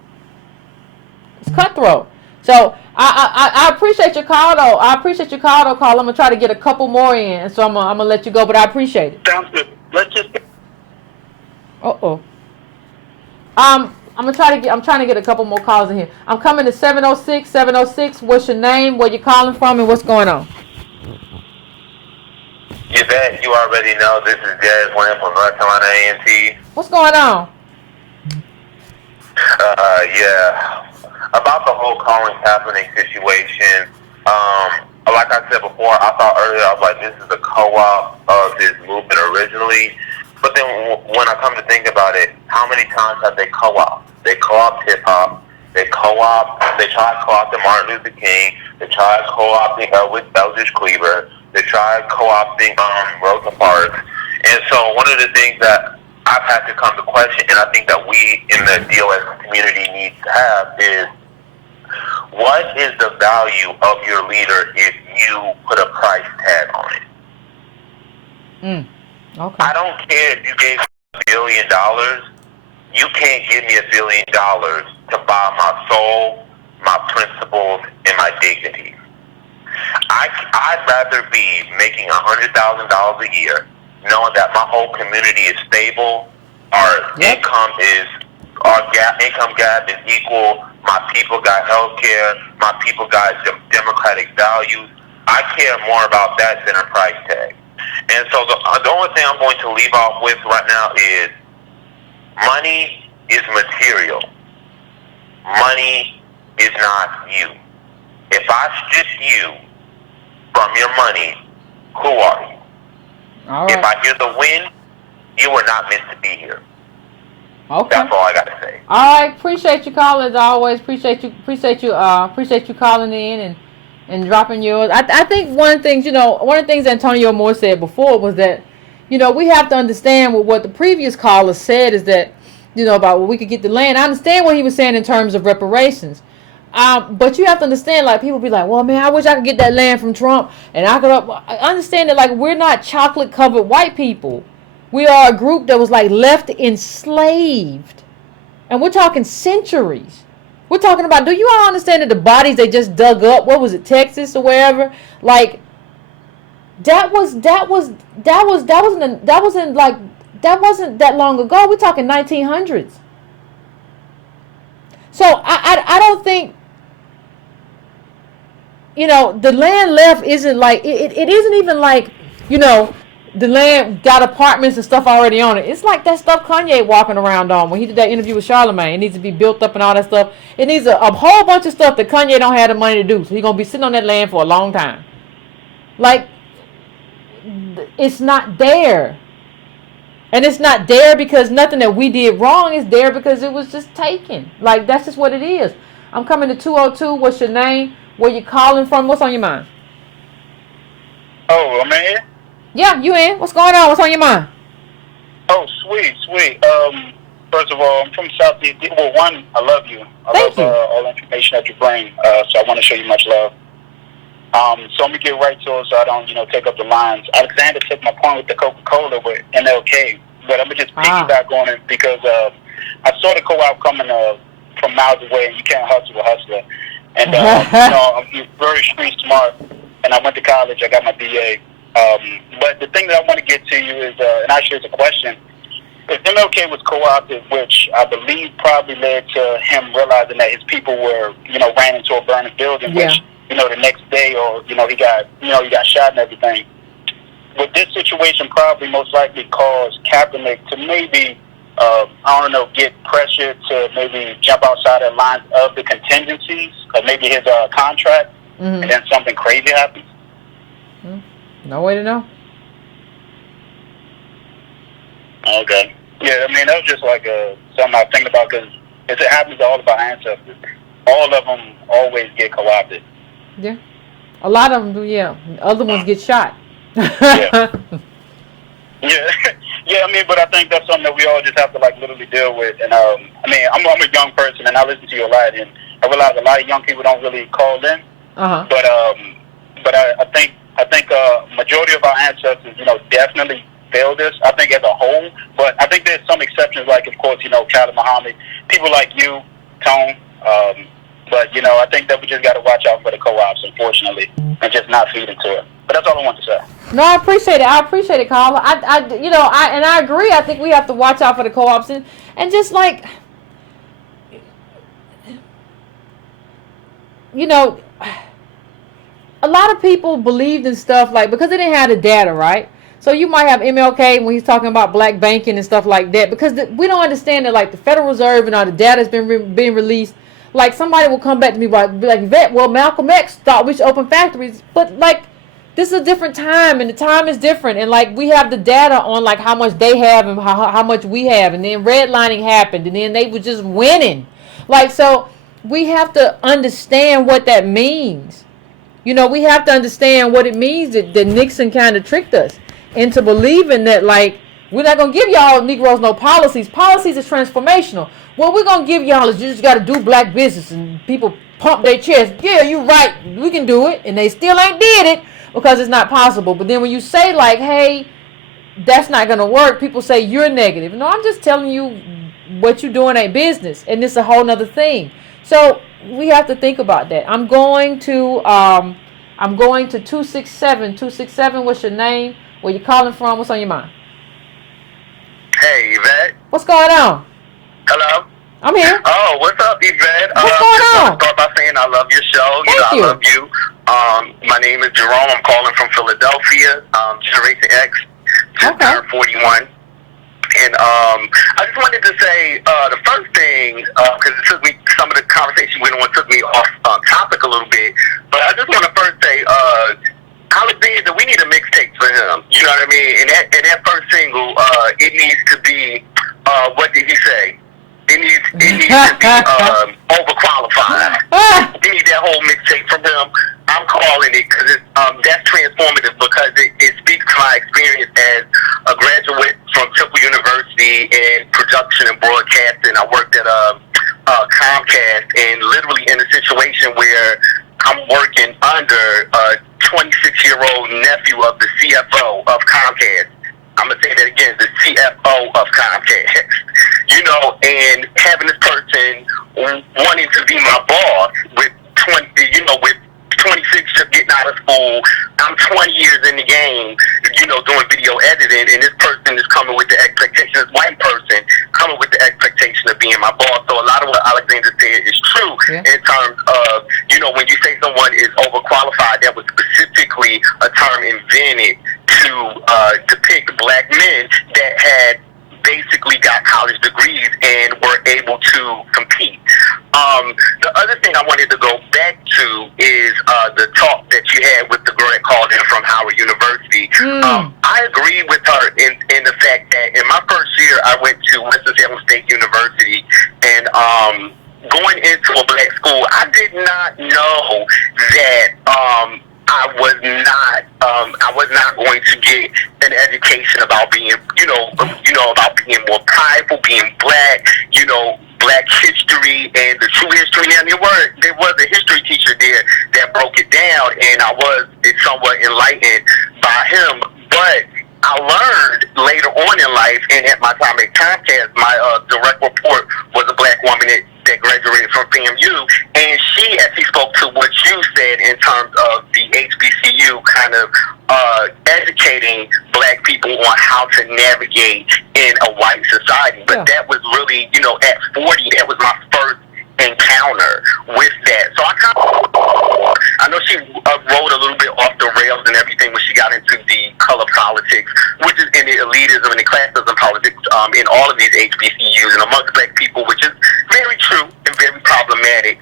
it's cutthroat. So I appreciate your call though. Carl. I'm gonna try to get a couple more in, and so I'm gonna let you go. But I appreciate it. Sounds good. Let's just. I'm trying to get a couple more calls in here. I'm coming to 706. What's your name? Where you calling from? And what's going on? Yvette, you already know this is Jazz Wayne from North Carolina A&T. What's going on? Yeah. About the whole Colin Kaepernick situation, like I said before, I thought earlier, I was like, this is a co-op of his movement originally. But then when I come to think about it, how many times have they co-opted? They co-opt hip-hop. They tried co-opting Martin Luther King. They tried co-opting Eldridge Cleaver. They tried co-opting Rosa Parks. And so one of the things that I've had to come to question, and I think that we in the DOS community need to have is, what is the value of your leader if you put a price tag on it? Okay. I don't care if you gave $1 billion. You can't give me $1 billion to buy my soul, my principles, and my dignity. I'd rather be making $100,000 a year, knowing that my whole community is stable, our income gap is equal, my people got health care, my people got democratic values. I care more about that than a price tag. And so the only thing I'm going to leave off with right now is money is material. Money is not you. If I strip you from your money, who are you? All right. If I hear the wind, you were not meant to be here. Okay. That's all I got to say. All right. Appreciate you calling as always. Appreciate you calling in and dropping yours. I think one of the things Antonio Moore said before was that, we have to understand what the previous caller said is that, about we could get the land. I understand what he was saying in terms of reparations. But you have to understand, like, people be like, well, man, I wish I could get that land from Trump. And I understand that, like, we're not chocolate-covered white people. We are a group that was, like, left enslaved. And we're talking centuries. We're talking about, do you all understand that the bodies they just dug up, what was it, Texas or wherever? Like, that wasn't that long ago. We're talking 1900s. So I don't think, the land left isn't like, it isn't even like, the land got apartments and stuff already on it. It's like that stuff Kanye walking around on when he did that interview with Charlamagne. It needs to be built up and all that stuff. It needs a whole bunch of stuff that Kanye don't have the money to do. So he's going to be sitting on that land for a long time. Like, it's not there. And it's not there because nothing that we did wrong. Is there because it was just taken. Like, that's just what it is. I'm coming to 202. What's your name? Where you calling from? What's on your mind? Oh, I'm in here? Yeah, you in. What's going on? What's on your mind? Oh, sweet. First of all, I'm from Southeast. Well, one, I love you. Thank you. All the information that you bring. So I want to show you much love. So I'm going to get right to it so I don't, take up the lines. Alexander took my point with the Coca-Cola with MLK, but I'm going to just piggyback on it because I saw the co-op coming from miles away, and you can't hustle a hustler. And, I'm very street smart, and I went to college. I got my BA. But the thing that I want to get to you is, and actually it's a question, if MLK was co-opted, which I believe probably led to him realizing that his people were, ran into a burning building, which, the next day, or, he got shot and everything. Would this situation probably most likely cause Kaepernick to maybe, get pressure to maybe jump outside the lines of the contingencies, or maybe his contract, and then something crazy happens? No way to know. Okay. Yeah, that was just like something I was thinking about, because it happens to all of our ancestors. All of them always get co-opted. Yeah. A lot of them do, yeah. Other ones get shot. Yeah. Yeah, but I think that's something that we all just have to, literally deal with. And, I'm a young person, and I listen to you a lot, and I realize a lot of young people don't really call in. Uh-huh. But I think majority of our ancestors, definitely failed us, I think, as a whole. But I think there's some exceptions, like, of course, Khalid Muhammad, people like you, Tone. But, I think that we just got to watch out for the co-ops, unfortunately, and just not feed into it. But that's all I want to say. No, I appreciate it, caller. I agree. I think we have to watch out for the co-ops and just like, a lot of people believed in stuff because they didn't have the data, right? So you might have MLK when he's talking about black banking and stuff like that, because we don't understand that, like, the Federal Reserve and all the data has been being released. Like, somebody will come back to me be like, Yvette, well, Malcolm X thought we should open factories, but, like, this is a different time, and the time is different, and, like, we have the data on, like, how much they have and how much we have, and then redlining happened, and then they were just winning. Like, so we have to understand what that means. You know, we have to understand what it means that Nixon kind of tricked us into believing that, like, we're not going to give y'all Negroes no policies. Policies is transformational. What we're going to give y'all is you just got to do black business, and people pump their chest. Yeah, you right. We can do it. And they still ain't did it because it's not possible. But then when you say, like, hey, that's not going to work, people say you're negative. No, I'm just telling you what you're doing ain't business. And it's a whole nother thing. So we have to think about that. I'm going to 267. 267, what's your name? Where you calling from? What's on your mind? Hey, Yvette. What's going on? Hello? I'm here. Oh, what's up, Yvette? What's going on? Start by saying I love your show. Thank you. I love you. My name is Jerome. I'm calling from Philadelphia. Generation X. Just turned 41. And I just wanted to say the first thing, because it took me, some of the conversation went on, took me off topic a little bit. But I just want to first say, Alexander, we need a mixtape for him. You know what I mean? And that first single, it needs to be, what did he say? It needs to be overqualified. We need that whole mixtape from him. I'm calling it because that's transformative, because it speaks to my experience as a graduate from Temple University in production and broadcasting. I worked at Comcast, and literally in a situation where I'm working under a 26-year-old nephew of the CFO of Comcast. I'm going to say that again, the CFO of Comcast. You know, and having this person wanting to be my boss with 26 just getting out of school. I'm 20 years in the game, you know, doing video editing, and this person is coming with the expectation, this white person coming with the expectation of being my boss. So a lot of what Alexander said is true in terms of, you know, when you say someone is overqualified, that was specifically a term invented to depict black men that had basically got college degrees and were able to compete. The other thing I wanted to go back to is the talk that you had with the girl that called in from Howard University. I agree with her in the fact that in my first year, I went to Winston-Salem State University, and going into a black school, I did not know that I was not going to get an education about being, about being more prideful, being black, black history and the true history. And there was a history teacher there that broke it down, and I was somewhat enlightened by him. But I learned later on in life, and at my time at Comcast, my direct report was a black woman that graduated from FAMU, and she actually spoke to what you said in terms of the HBCU kind of educating black people on how to navigate in a white society. But that was really, at 40, that was my first encounter with that. So I know she rode a little bit off the rails and everything when she got into the color politics, which is in the elitism and the classism politics in all of these HBCUs and amongst black people, which is very true and very problematic.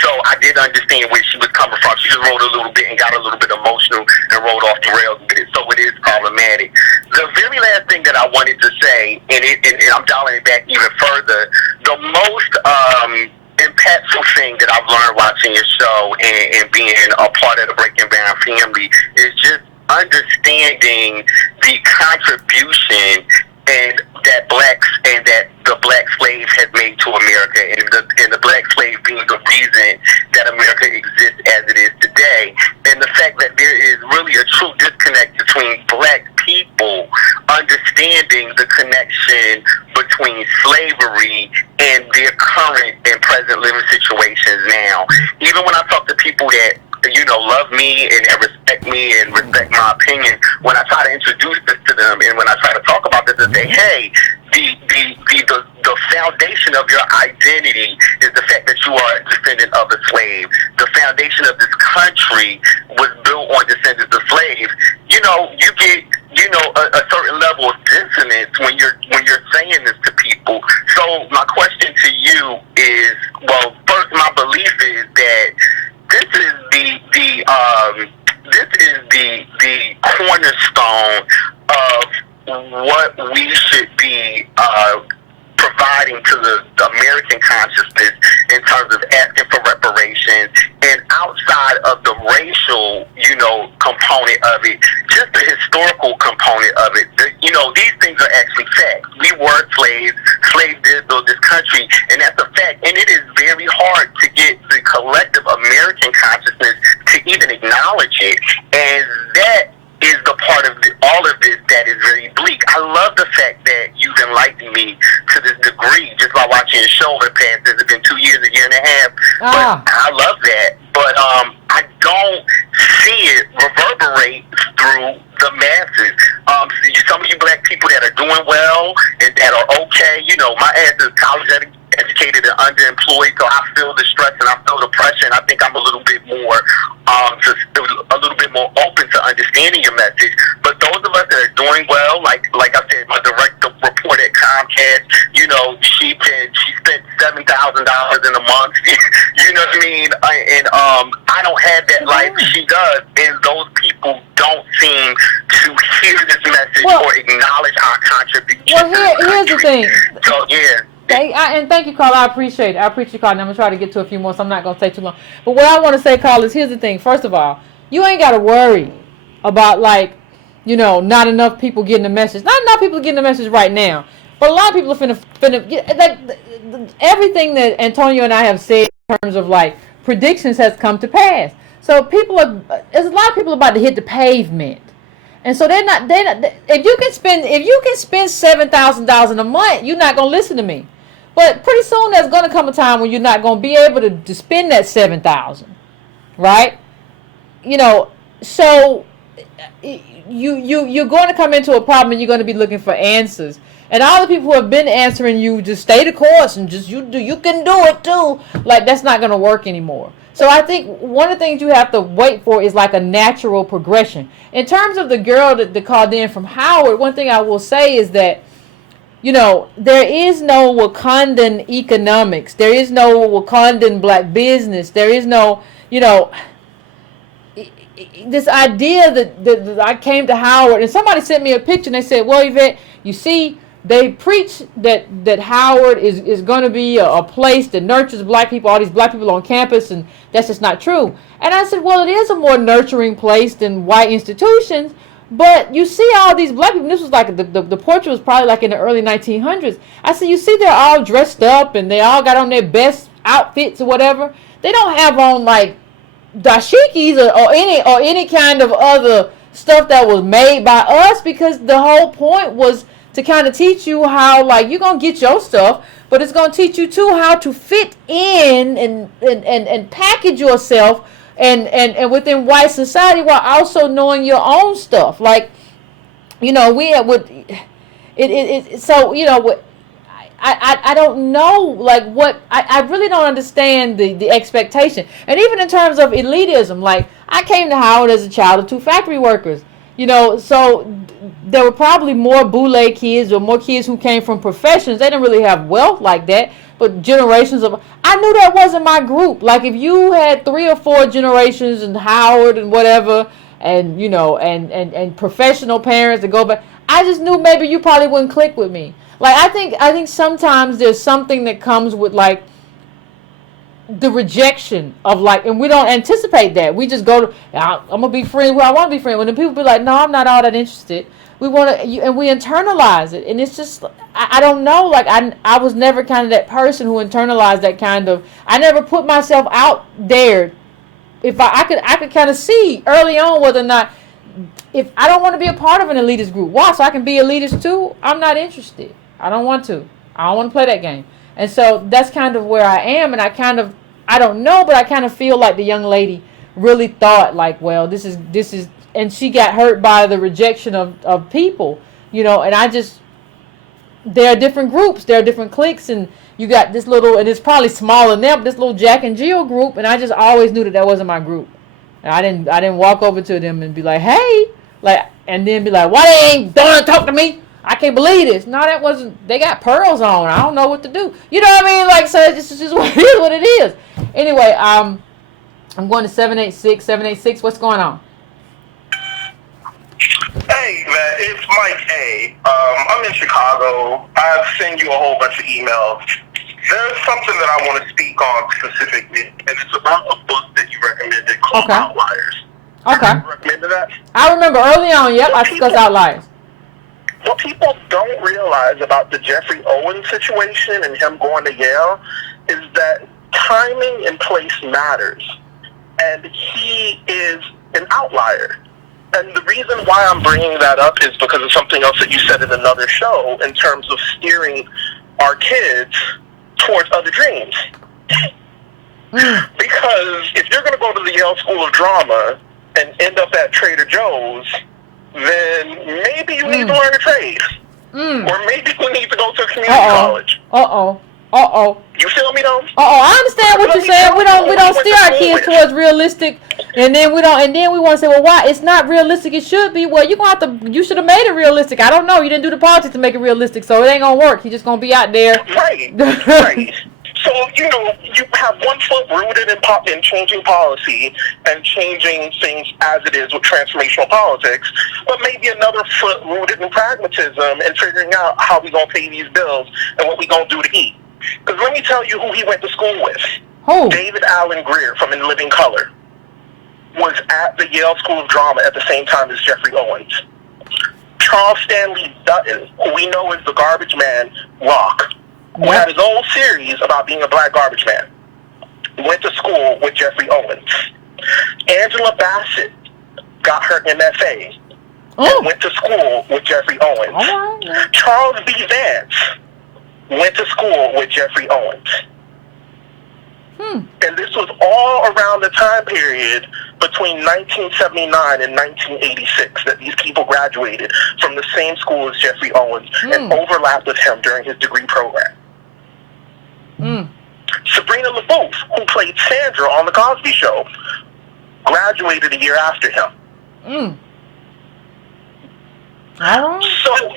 So I did understand where she was coming from. She just rode a little bit and got a little bit emotional and rode off the rails with it. So it is problematic. The very last thing that I wanted to say, and I'm dialing it back even further, the most impactful thing that I've learned watching your show and being a part of the Breaking Down family is just understanding the contribution and that blacks and that the black slave has made to America, and the black slave being the reason that America exists as it is today, and the fact that there is really a true disconnect between black people understanding the connection between slavery and their current and present living situations now. Even when I talk to people that love me and respect me and respect my opinion, when I try to introduce this to them and when I try to talk about this and say, hey, the foundation of your identity is the fact that you are a descendant of a slave. The foundation of this country was built on descendants of slaves. You a certain level of dissonance when you're saying this to people. So my question to you is, well, first, my belief is that this is the cornerstone of what we should be providing to the American consciousness in terms of asking for reparations, and outside of the racial, component of it, just the historical component of it. These things are actually facts. We were slaves. Slaves did build this country, and that's a fact. And it is very hard to get the collective American consciousness to even acknowledge it, and that is the part of all of this that is very bleak. I love the fact that you've enlightened me to this degree just by watching your show over the past, has it been 2 years, a year and a half? But I love that. But I don't see it reverberate through the masses. Some of you black people that are doing well and that are okay, my ass is college educated and underemployed, so I feel the stress and I feel the pressure, and I think I'm a little bit more open to understanding your message. But those of us that are doing well, like I said, my direct report at Comcast, she spent $7,000 in a month. You know what I mean? And I don't have that life she does, and those people don't seem to hear this message or acknowledge our contribution. Well, here's the thing. So yeah. And thank you, Carl. I appreciate it. I appreciate you, Carl. And I'm going to try to get to a few more, so I'm not going to stay too long. But what I want to say, Carl, is here's the thing. First of all, you ain't got to worry about, not enough people getting the message. Not enough people getting the message right now. But a lot of people are finna get, everything that Antonio and I have said in terms of, predictions has come to pass. So there's a lot of people about to hit the pavement. And so they're not, if you can spend $7,000 in a month, you're not going to listen to me. But pretty soon there's going to come a time when you're not going to be able to spend that $7,000, right? So you're going to come into a problem and you're going to be looking for answers. And all the people who have been answering you, just stay the course and just you can do it too. That's not going to work anymore. So I think one of the things you have to wait for is a natural progression. In terms of the girl that called in from Howard, one thing I will say is that, there is no Wakandan economics. There is no Wakandan black business. There is no, this idea that I came to Howard, and somebody sent me a picture and they said, well, Yvette, you see, they preach that Howard is going to be a place that nurtures black people, all these black people on campus, and that's just not true. And I said, well, it is a more nurturing place than white institutions, but you see all these black people, this was the portrait was probably in the early 1900s. I said, you see they're all dressed up and they all got on their best outfits or whatever. They don't have on dashikis or any kind of other stuff that was made by us, because the whole point was to kind of teach you how, you're going to get your stuff, but it's going to teach you, too, how to fit in and package yourself and within white society while also knowing your own stuff. I don't know, I really don't understand the expectation. And even in terms of elitism, I came to Howard as a child of two factory workers. So there were probably more boule kids or more kids who came from professions. They didn't really have wealth like that, but generations of, I knew that wasn't my group. If you had 3 or 4 generations in Howard and whatever, and, and professional parents to go back, I just knew maybe you probably wouldn't click with me. I think sometimes there's something that comes with, the rejection of and we don't anticipate that. We just go to, I'm gonna be friends where I want to be friends. When the people be like, no, I'm not all that interested. We want to, and we internalize it, and it's just, I don't know. I was never kind of that person who internalized that kind of. I never put myself out there. If I could kind of see early on whether or not, if I don't want to be a part of an elitist group, why? So I can be elitist too? I'm not interested. I don't want to. I don't want to play that game. And so that's kind of where I am, and I don't know, but I kind of feel like the young lady really thought well, this is, and she got hurt by the rejection of people, and there are different groups, there are different cliques, and you got this little, and it's probably smaller than them, this little Jack and Jill group, and I just always knew that wasn't my group. And I didn't walk over to them and be like, hey, and then be like, why they ain't don't talk to me? I can't believe this. No, that wasn't. They got pearls on. I don't know what to do. You know what I mean? Like, so it's just what it is. What it is. Anyway, I'm going to 786. 786. What's going on? Hey, man, it's Mike A. I'm in Chicago. I've sent you a whole bunch of emails. There's something that I want to speak on specifically, and it's about a book that you recommended called Outliers. Okay. You recommended that? I remember early on. Yep, I discussed Outliers. What people don't realize about the Jeffrey Owens situation and him going to Yale is that timing and place matters. And he is an outlier. And the reason why I'm bringing that up is because of something else that you said in another show in terms of steering our kids towards other dreams. Because if you're going to go to the Yale School of Drama and end up at Trader Joe's, then maybe you need to learn a trade. Or maybe you need to go to a community college. You feel me though? I understand what you're saying. We don't steer our kids towards realistic, and then we want to say, well, why? It's not realistic. It should be. Well, you should have made it realistic. I don't know. You didn't do the politics to make it realistic, so it ain't gonna work. You're just gonna be out there. Right. Right. So, you have one foot rooted in changing policy and changing things as it is with transformational politics, but maybe another foot rooted in pragmatism and figuring out how we going to pay these bills and what we going to do to eat. Because let me tell you who he went to school with. Who? David Allen Greer from In Living Color was at the Yale School of Drama at the same time as Jeffrey Owens. Charles Stanley Dutton, who we know as the garbage man, Rock, who had his own series about being a black garbage man, went to school with Jeffrey Owens. Angela Bassett got her MFA and went to school with Jeffrey Owens. Charles B. Vance went to school with Jeffrey Owens. And this was all around the time period between 1979 and 1986 that these people graduated from the same school as Jeffrey Owens and overlapped with him during his degree program. Sabrina LaBeouf, who played Sandra on The Cosby Show, graduated a year after him. So,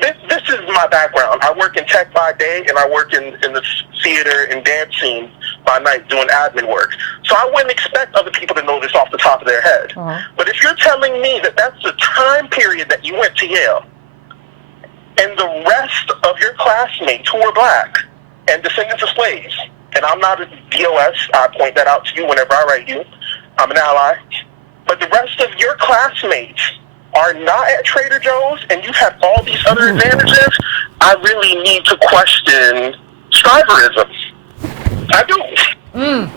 this is my background. I work in tech by day, and I work in the theater and dance scene by night doing admin work. So I wouldn't expect other people to know this off the top of their head. But if you're telling me that that's the time period that you went to Yale, and the rest of your classmates who were black and descendants of slaves, and I'm not a DOS, I point that out to you whenever I write you, I'm an ally, but the rest of your classmates are not at Trader Joe's and you have all these other advantages, I really need to question striverism. I do. And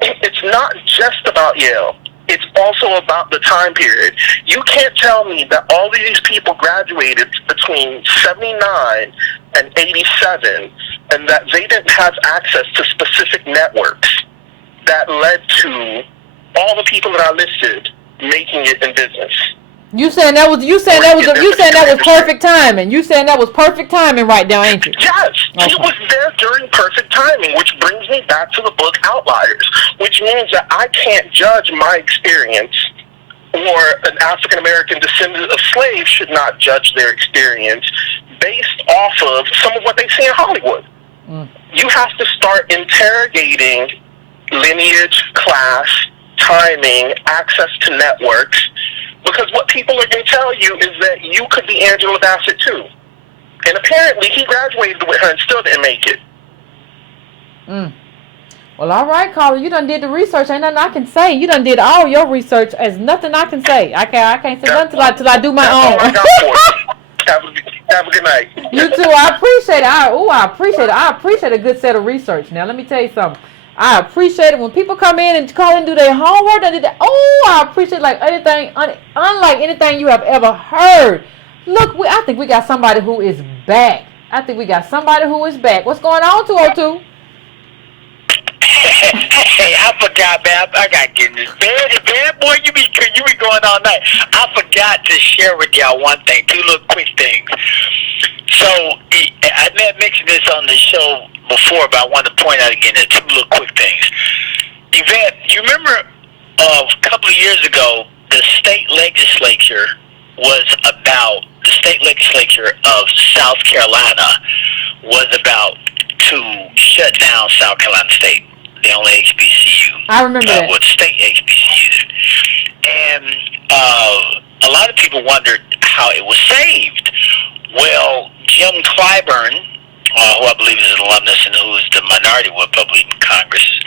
it's not just about Yale. It's also about the time period. You can't tell me that all of these people graduated between 79 and 87 and that they didn't have access to specific networks that led to all the people that I listed making it in business. You saying that was perfect timing. You saying that was perfect timing right now, ain't you? Yes, he was there during perfect timing, which brings me back to the book Outliers, which means that I can't judge my experience, or an African American descendant of slaves should not judge their experience based off of some of what they see in Hollywood. You have to start interrogating lineage, class, timing, access to networks, because what people are going to tell you is that you could be Angela Bassett too. And apparently he graduated with her and still didn't make it. Well, all right, caller, you done did the research. Ain't nothing I can say. You done did all your research. There's nothing I can say. I can't say nothing till I do my own. Have a good night. You too. I appreciate it. I appreciate it. I appreciate a good set of research. Now, let me tell you something. I appreciate it when people come in and call and do their homework. I appreciate like anything, unlike anything you have ever heard. Look, I think we got somebody who is back. What's going on, 202? Hey, I forgot, man. I got to get in this bed, boy. You be going all night. I forgot to share with y'all one thing, two little quick things. So, I mentioned this on the show before, but I wanted to point out again the two little quick things. Yvette, remember a couple of years ago, the state legislature of South Carolina was about to shut down South Carolina State, the only HBCU. I remember that. Well, state HBCU. And a lot of people wondered how it was saved. Well, Jim Clyburn, who I believe is an alumnus and who is the minority Republican in Congress,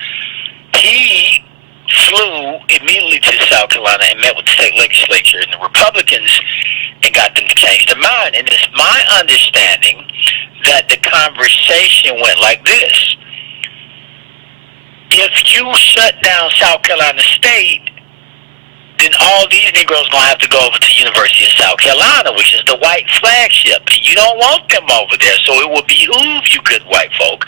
he flew immediately to South Carolina and met with the state legislature and the Republicans and got them to change their mind. And it's my understanding that the conversation went like this. If you shut down South Carolina State, then all these Negroes going to have to go over to the University of South Carolina, which is the white flagship. And you don't want them over there, so it will behoove you good white folk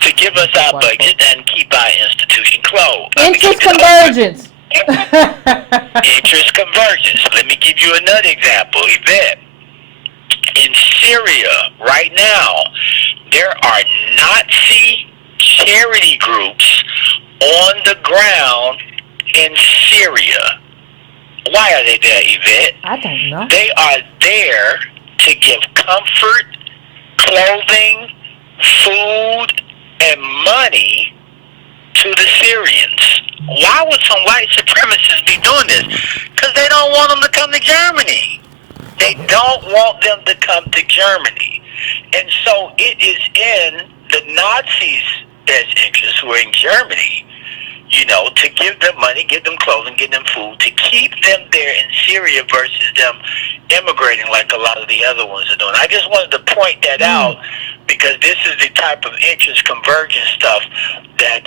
to give us our budget and keep our institution closed. Interest convergence. Interest convergence. Let me give you another example, Yvette. In Syria, right now, there are Nazi charity groups on the ground in Syria. Why are they there, Yvette? I don't know. They are there to give comfort, clothing, food, and money to the Syrians. Why would some white supremacists be doing this? Because they don't want them to come to Germany. They don't want them to come to Germany. And so it is in the Nazis' best interest, who are in Germany, to give them money, give them clothing, give them food, to keep them there in Syria versus them immigrating like a lot of the other ones are doing. I just wanted to point that out because this is the type of interest convergence stuff that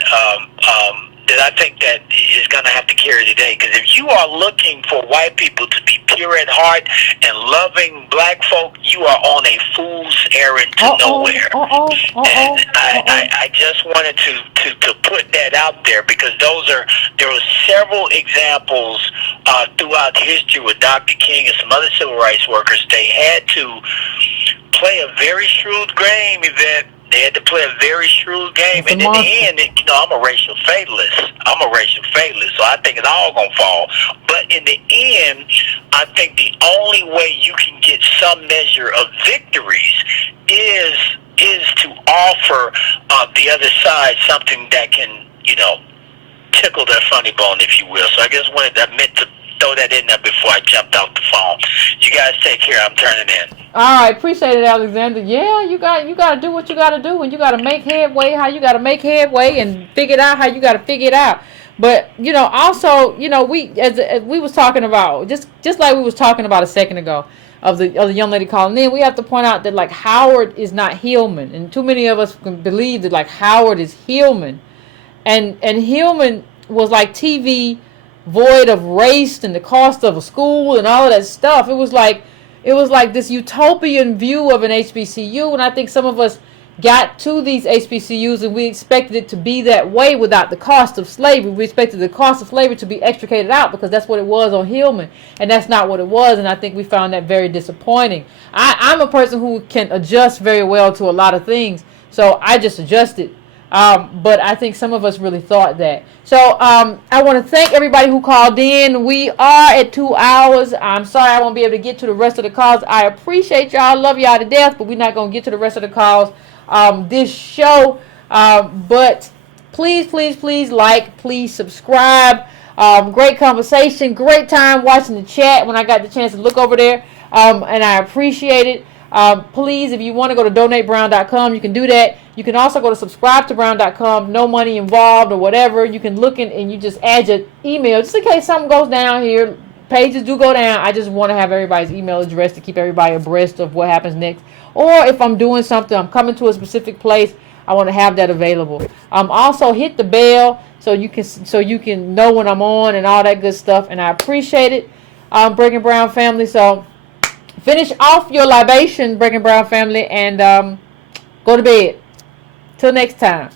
I think that is going to have to carry today. Because if you are looking for white people to be pure at heart and loving black folk, you are on a fool's errand to nowhere. And I just wanted to put that out there because there were several examples throughout history with Dr. King and some other civil rights workers. They had to play a very shrewd game, Yvette. They had to play a very shrewd game. And in the end, I'm a racial fatalist. So I think it's all going to fall. But in the end, I think the only way you can get some measure of victories is to offer the other side something that can, tickle their funny bone, if you will. So I just meant to throw that in there before I jumped off the phone. You guys take care. I'm turning in. All right, appreciate it, Alexander. Yeah, you got to do what you got to do, and you got to make headway how you got to make headway, and figure it out how you got to figure it out. But also, we as we was talking about just like we was talking about a second ago of the young lady calling in, we have to point out that like Howard is not Hillman, and too many of us can believe that like Howard is Hillman, and Hillman was like TV void of race and the cost of a school and all of that stuff. It was like this utopian view of an HBCU, and I think some of us got to these HBCUs and we expected it to be that way without the cost of slavery. We expected the cost of slavery to be extricated out because that's what it was on Hillman, and that's not what it was, and I think we found that very disappointing. I'm a person who can adjust very well to a lot of things, so I just adjusted. But I think some of us really thought that. So I want to thank everybody who called in. We are at 2 hours. I'm sorry I won't be able to get to the rest of the calls. I appreciate y'all. Love y'all to death, but we're not going to get to the rest of the calls this show. But please like, please subscribe. Great conversation. Great time watching the chat when I got the chance to look over there. And I appreciate it. Please, if you want to go to donatebrown.com, you can do that. You can also go to subscribetobrown.com, no money involved or whatever. You can look in and you just add your email just in case something goes down here. Pages do go down. I just want to have everybody's email address to keep everybody abreast of what happens next. Or if I'm doing something, I'm coming to a specific place, I want to have that available. Also hit the bell so you can know when I'm on and all that good stuff. And I appreciate it, Breaking Brown family. So finish off your libation, Breaking Brown family, and go to bed. Till next time.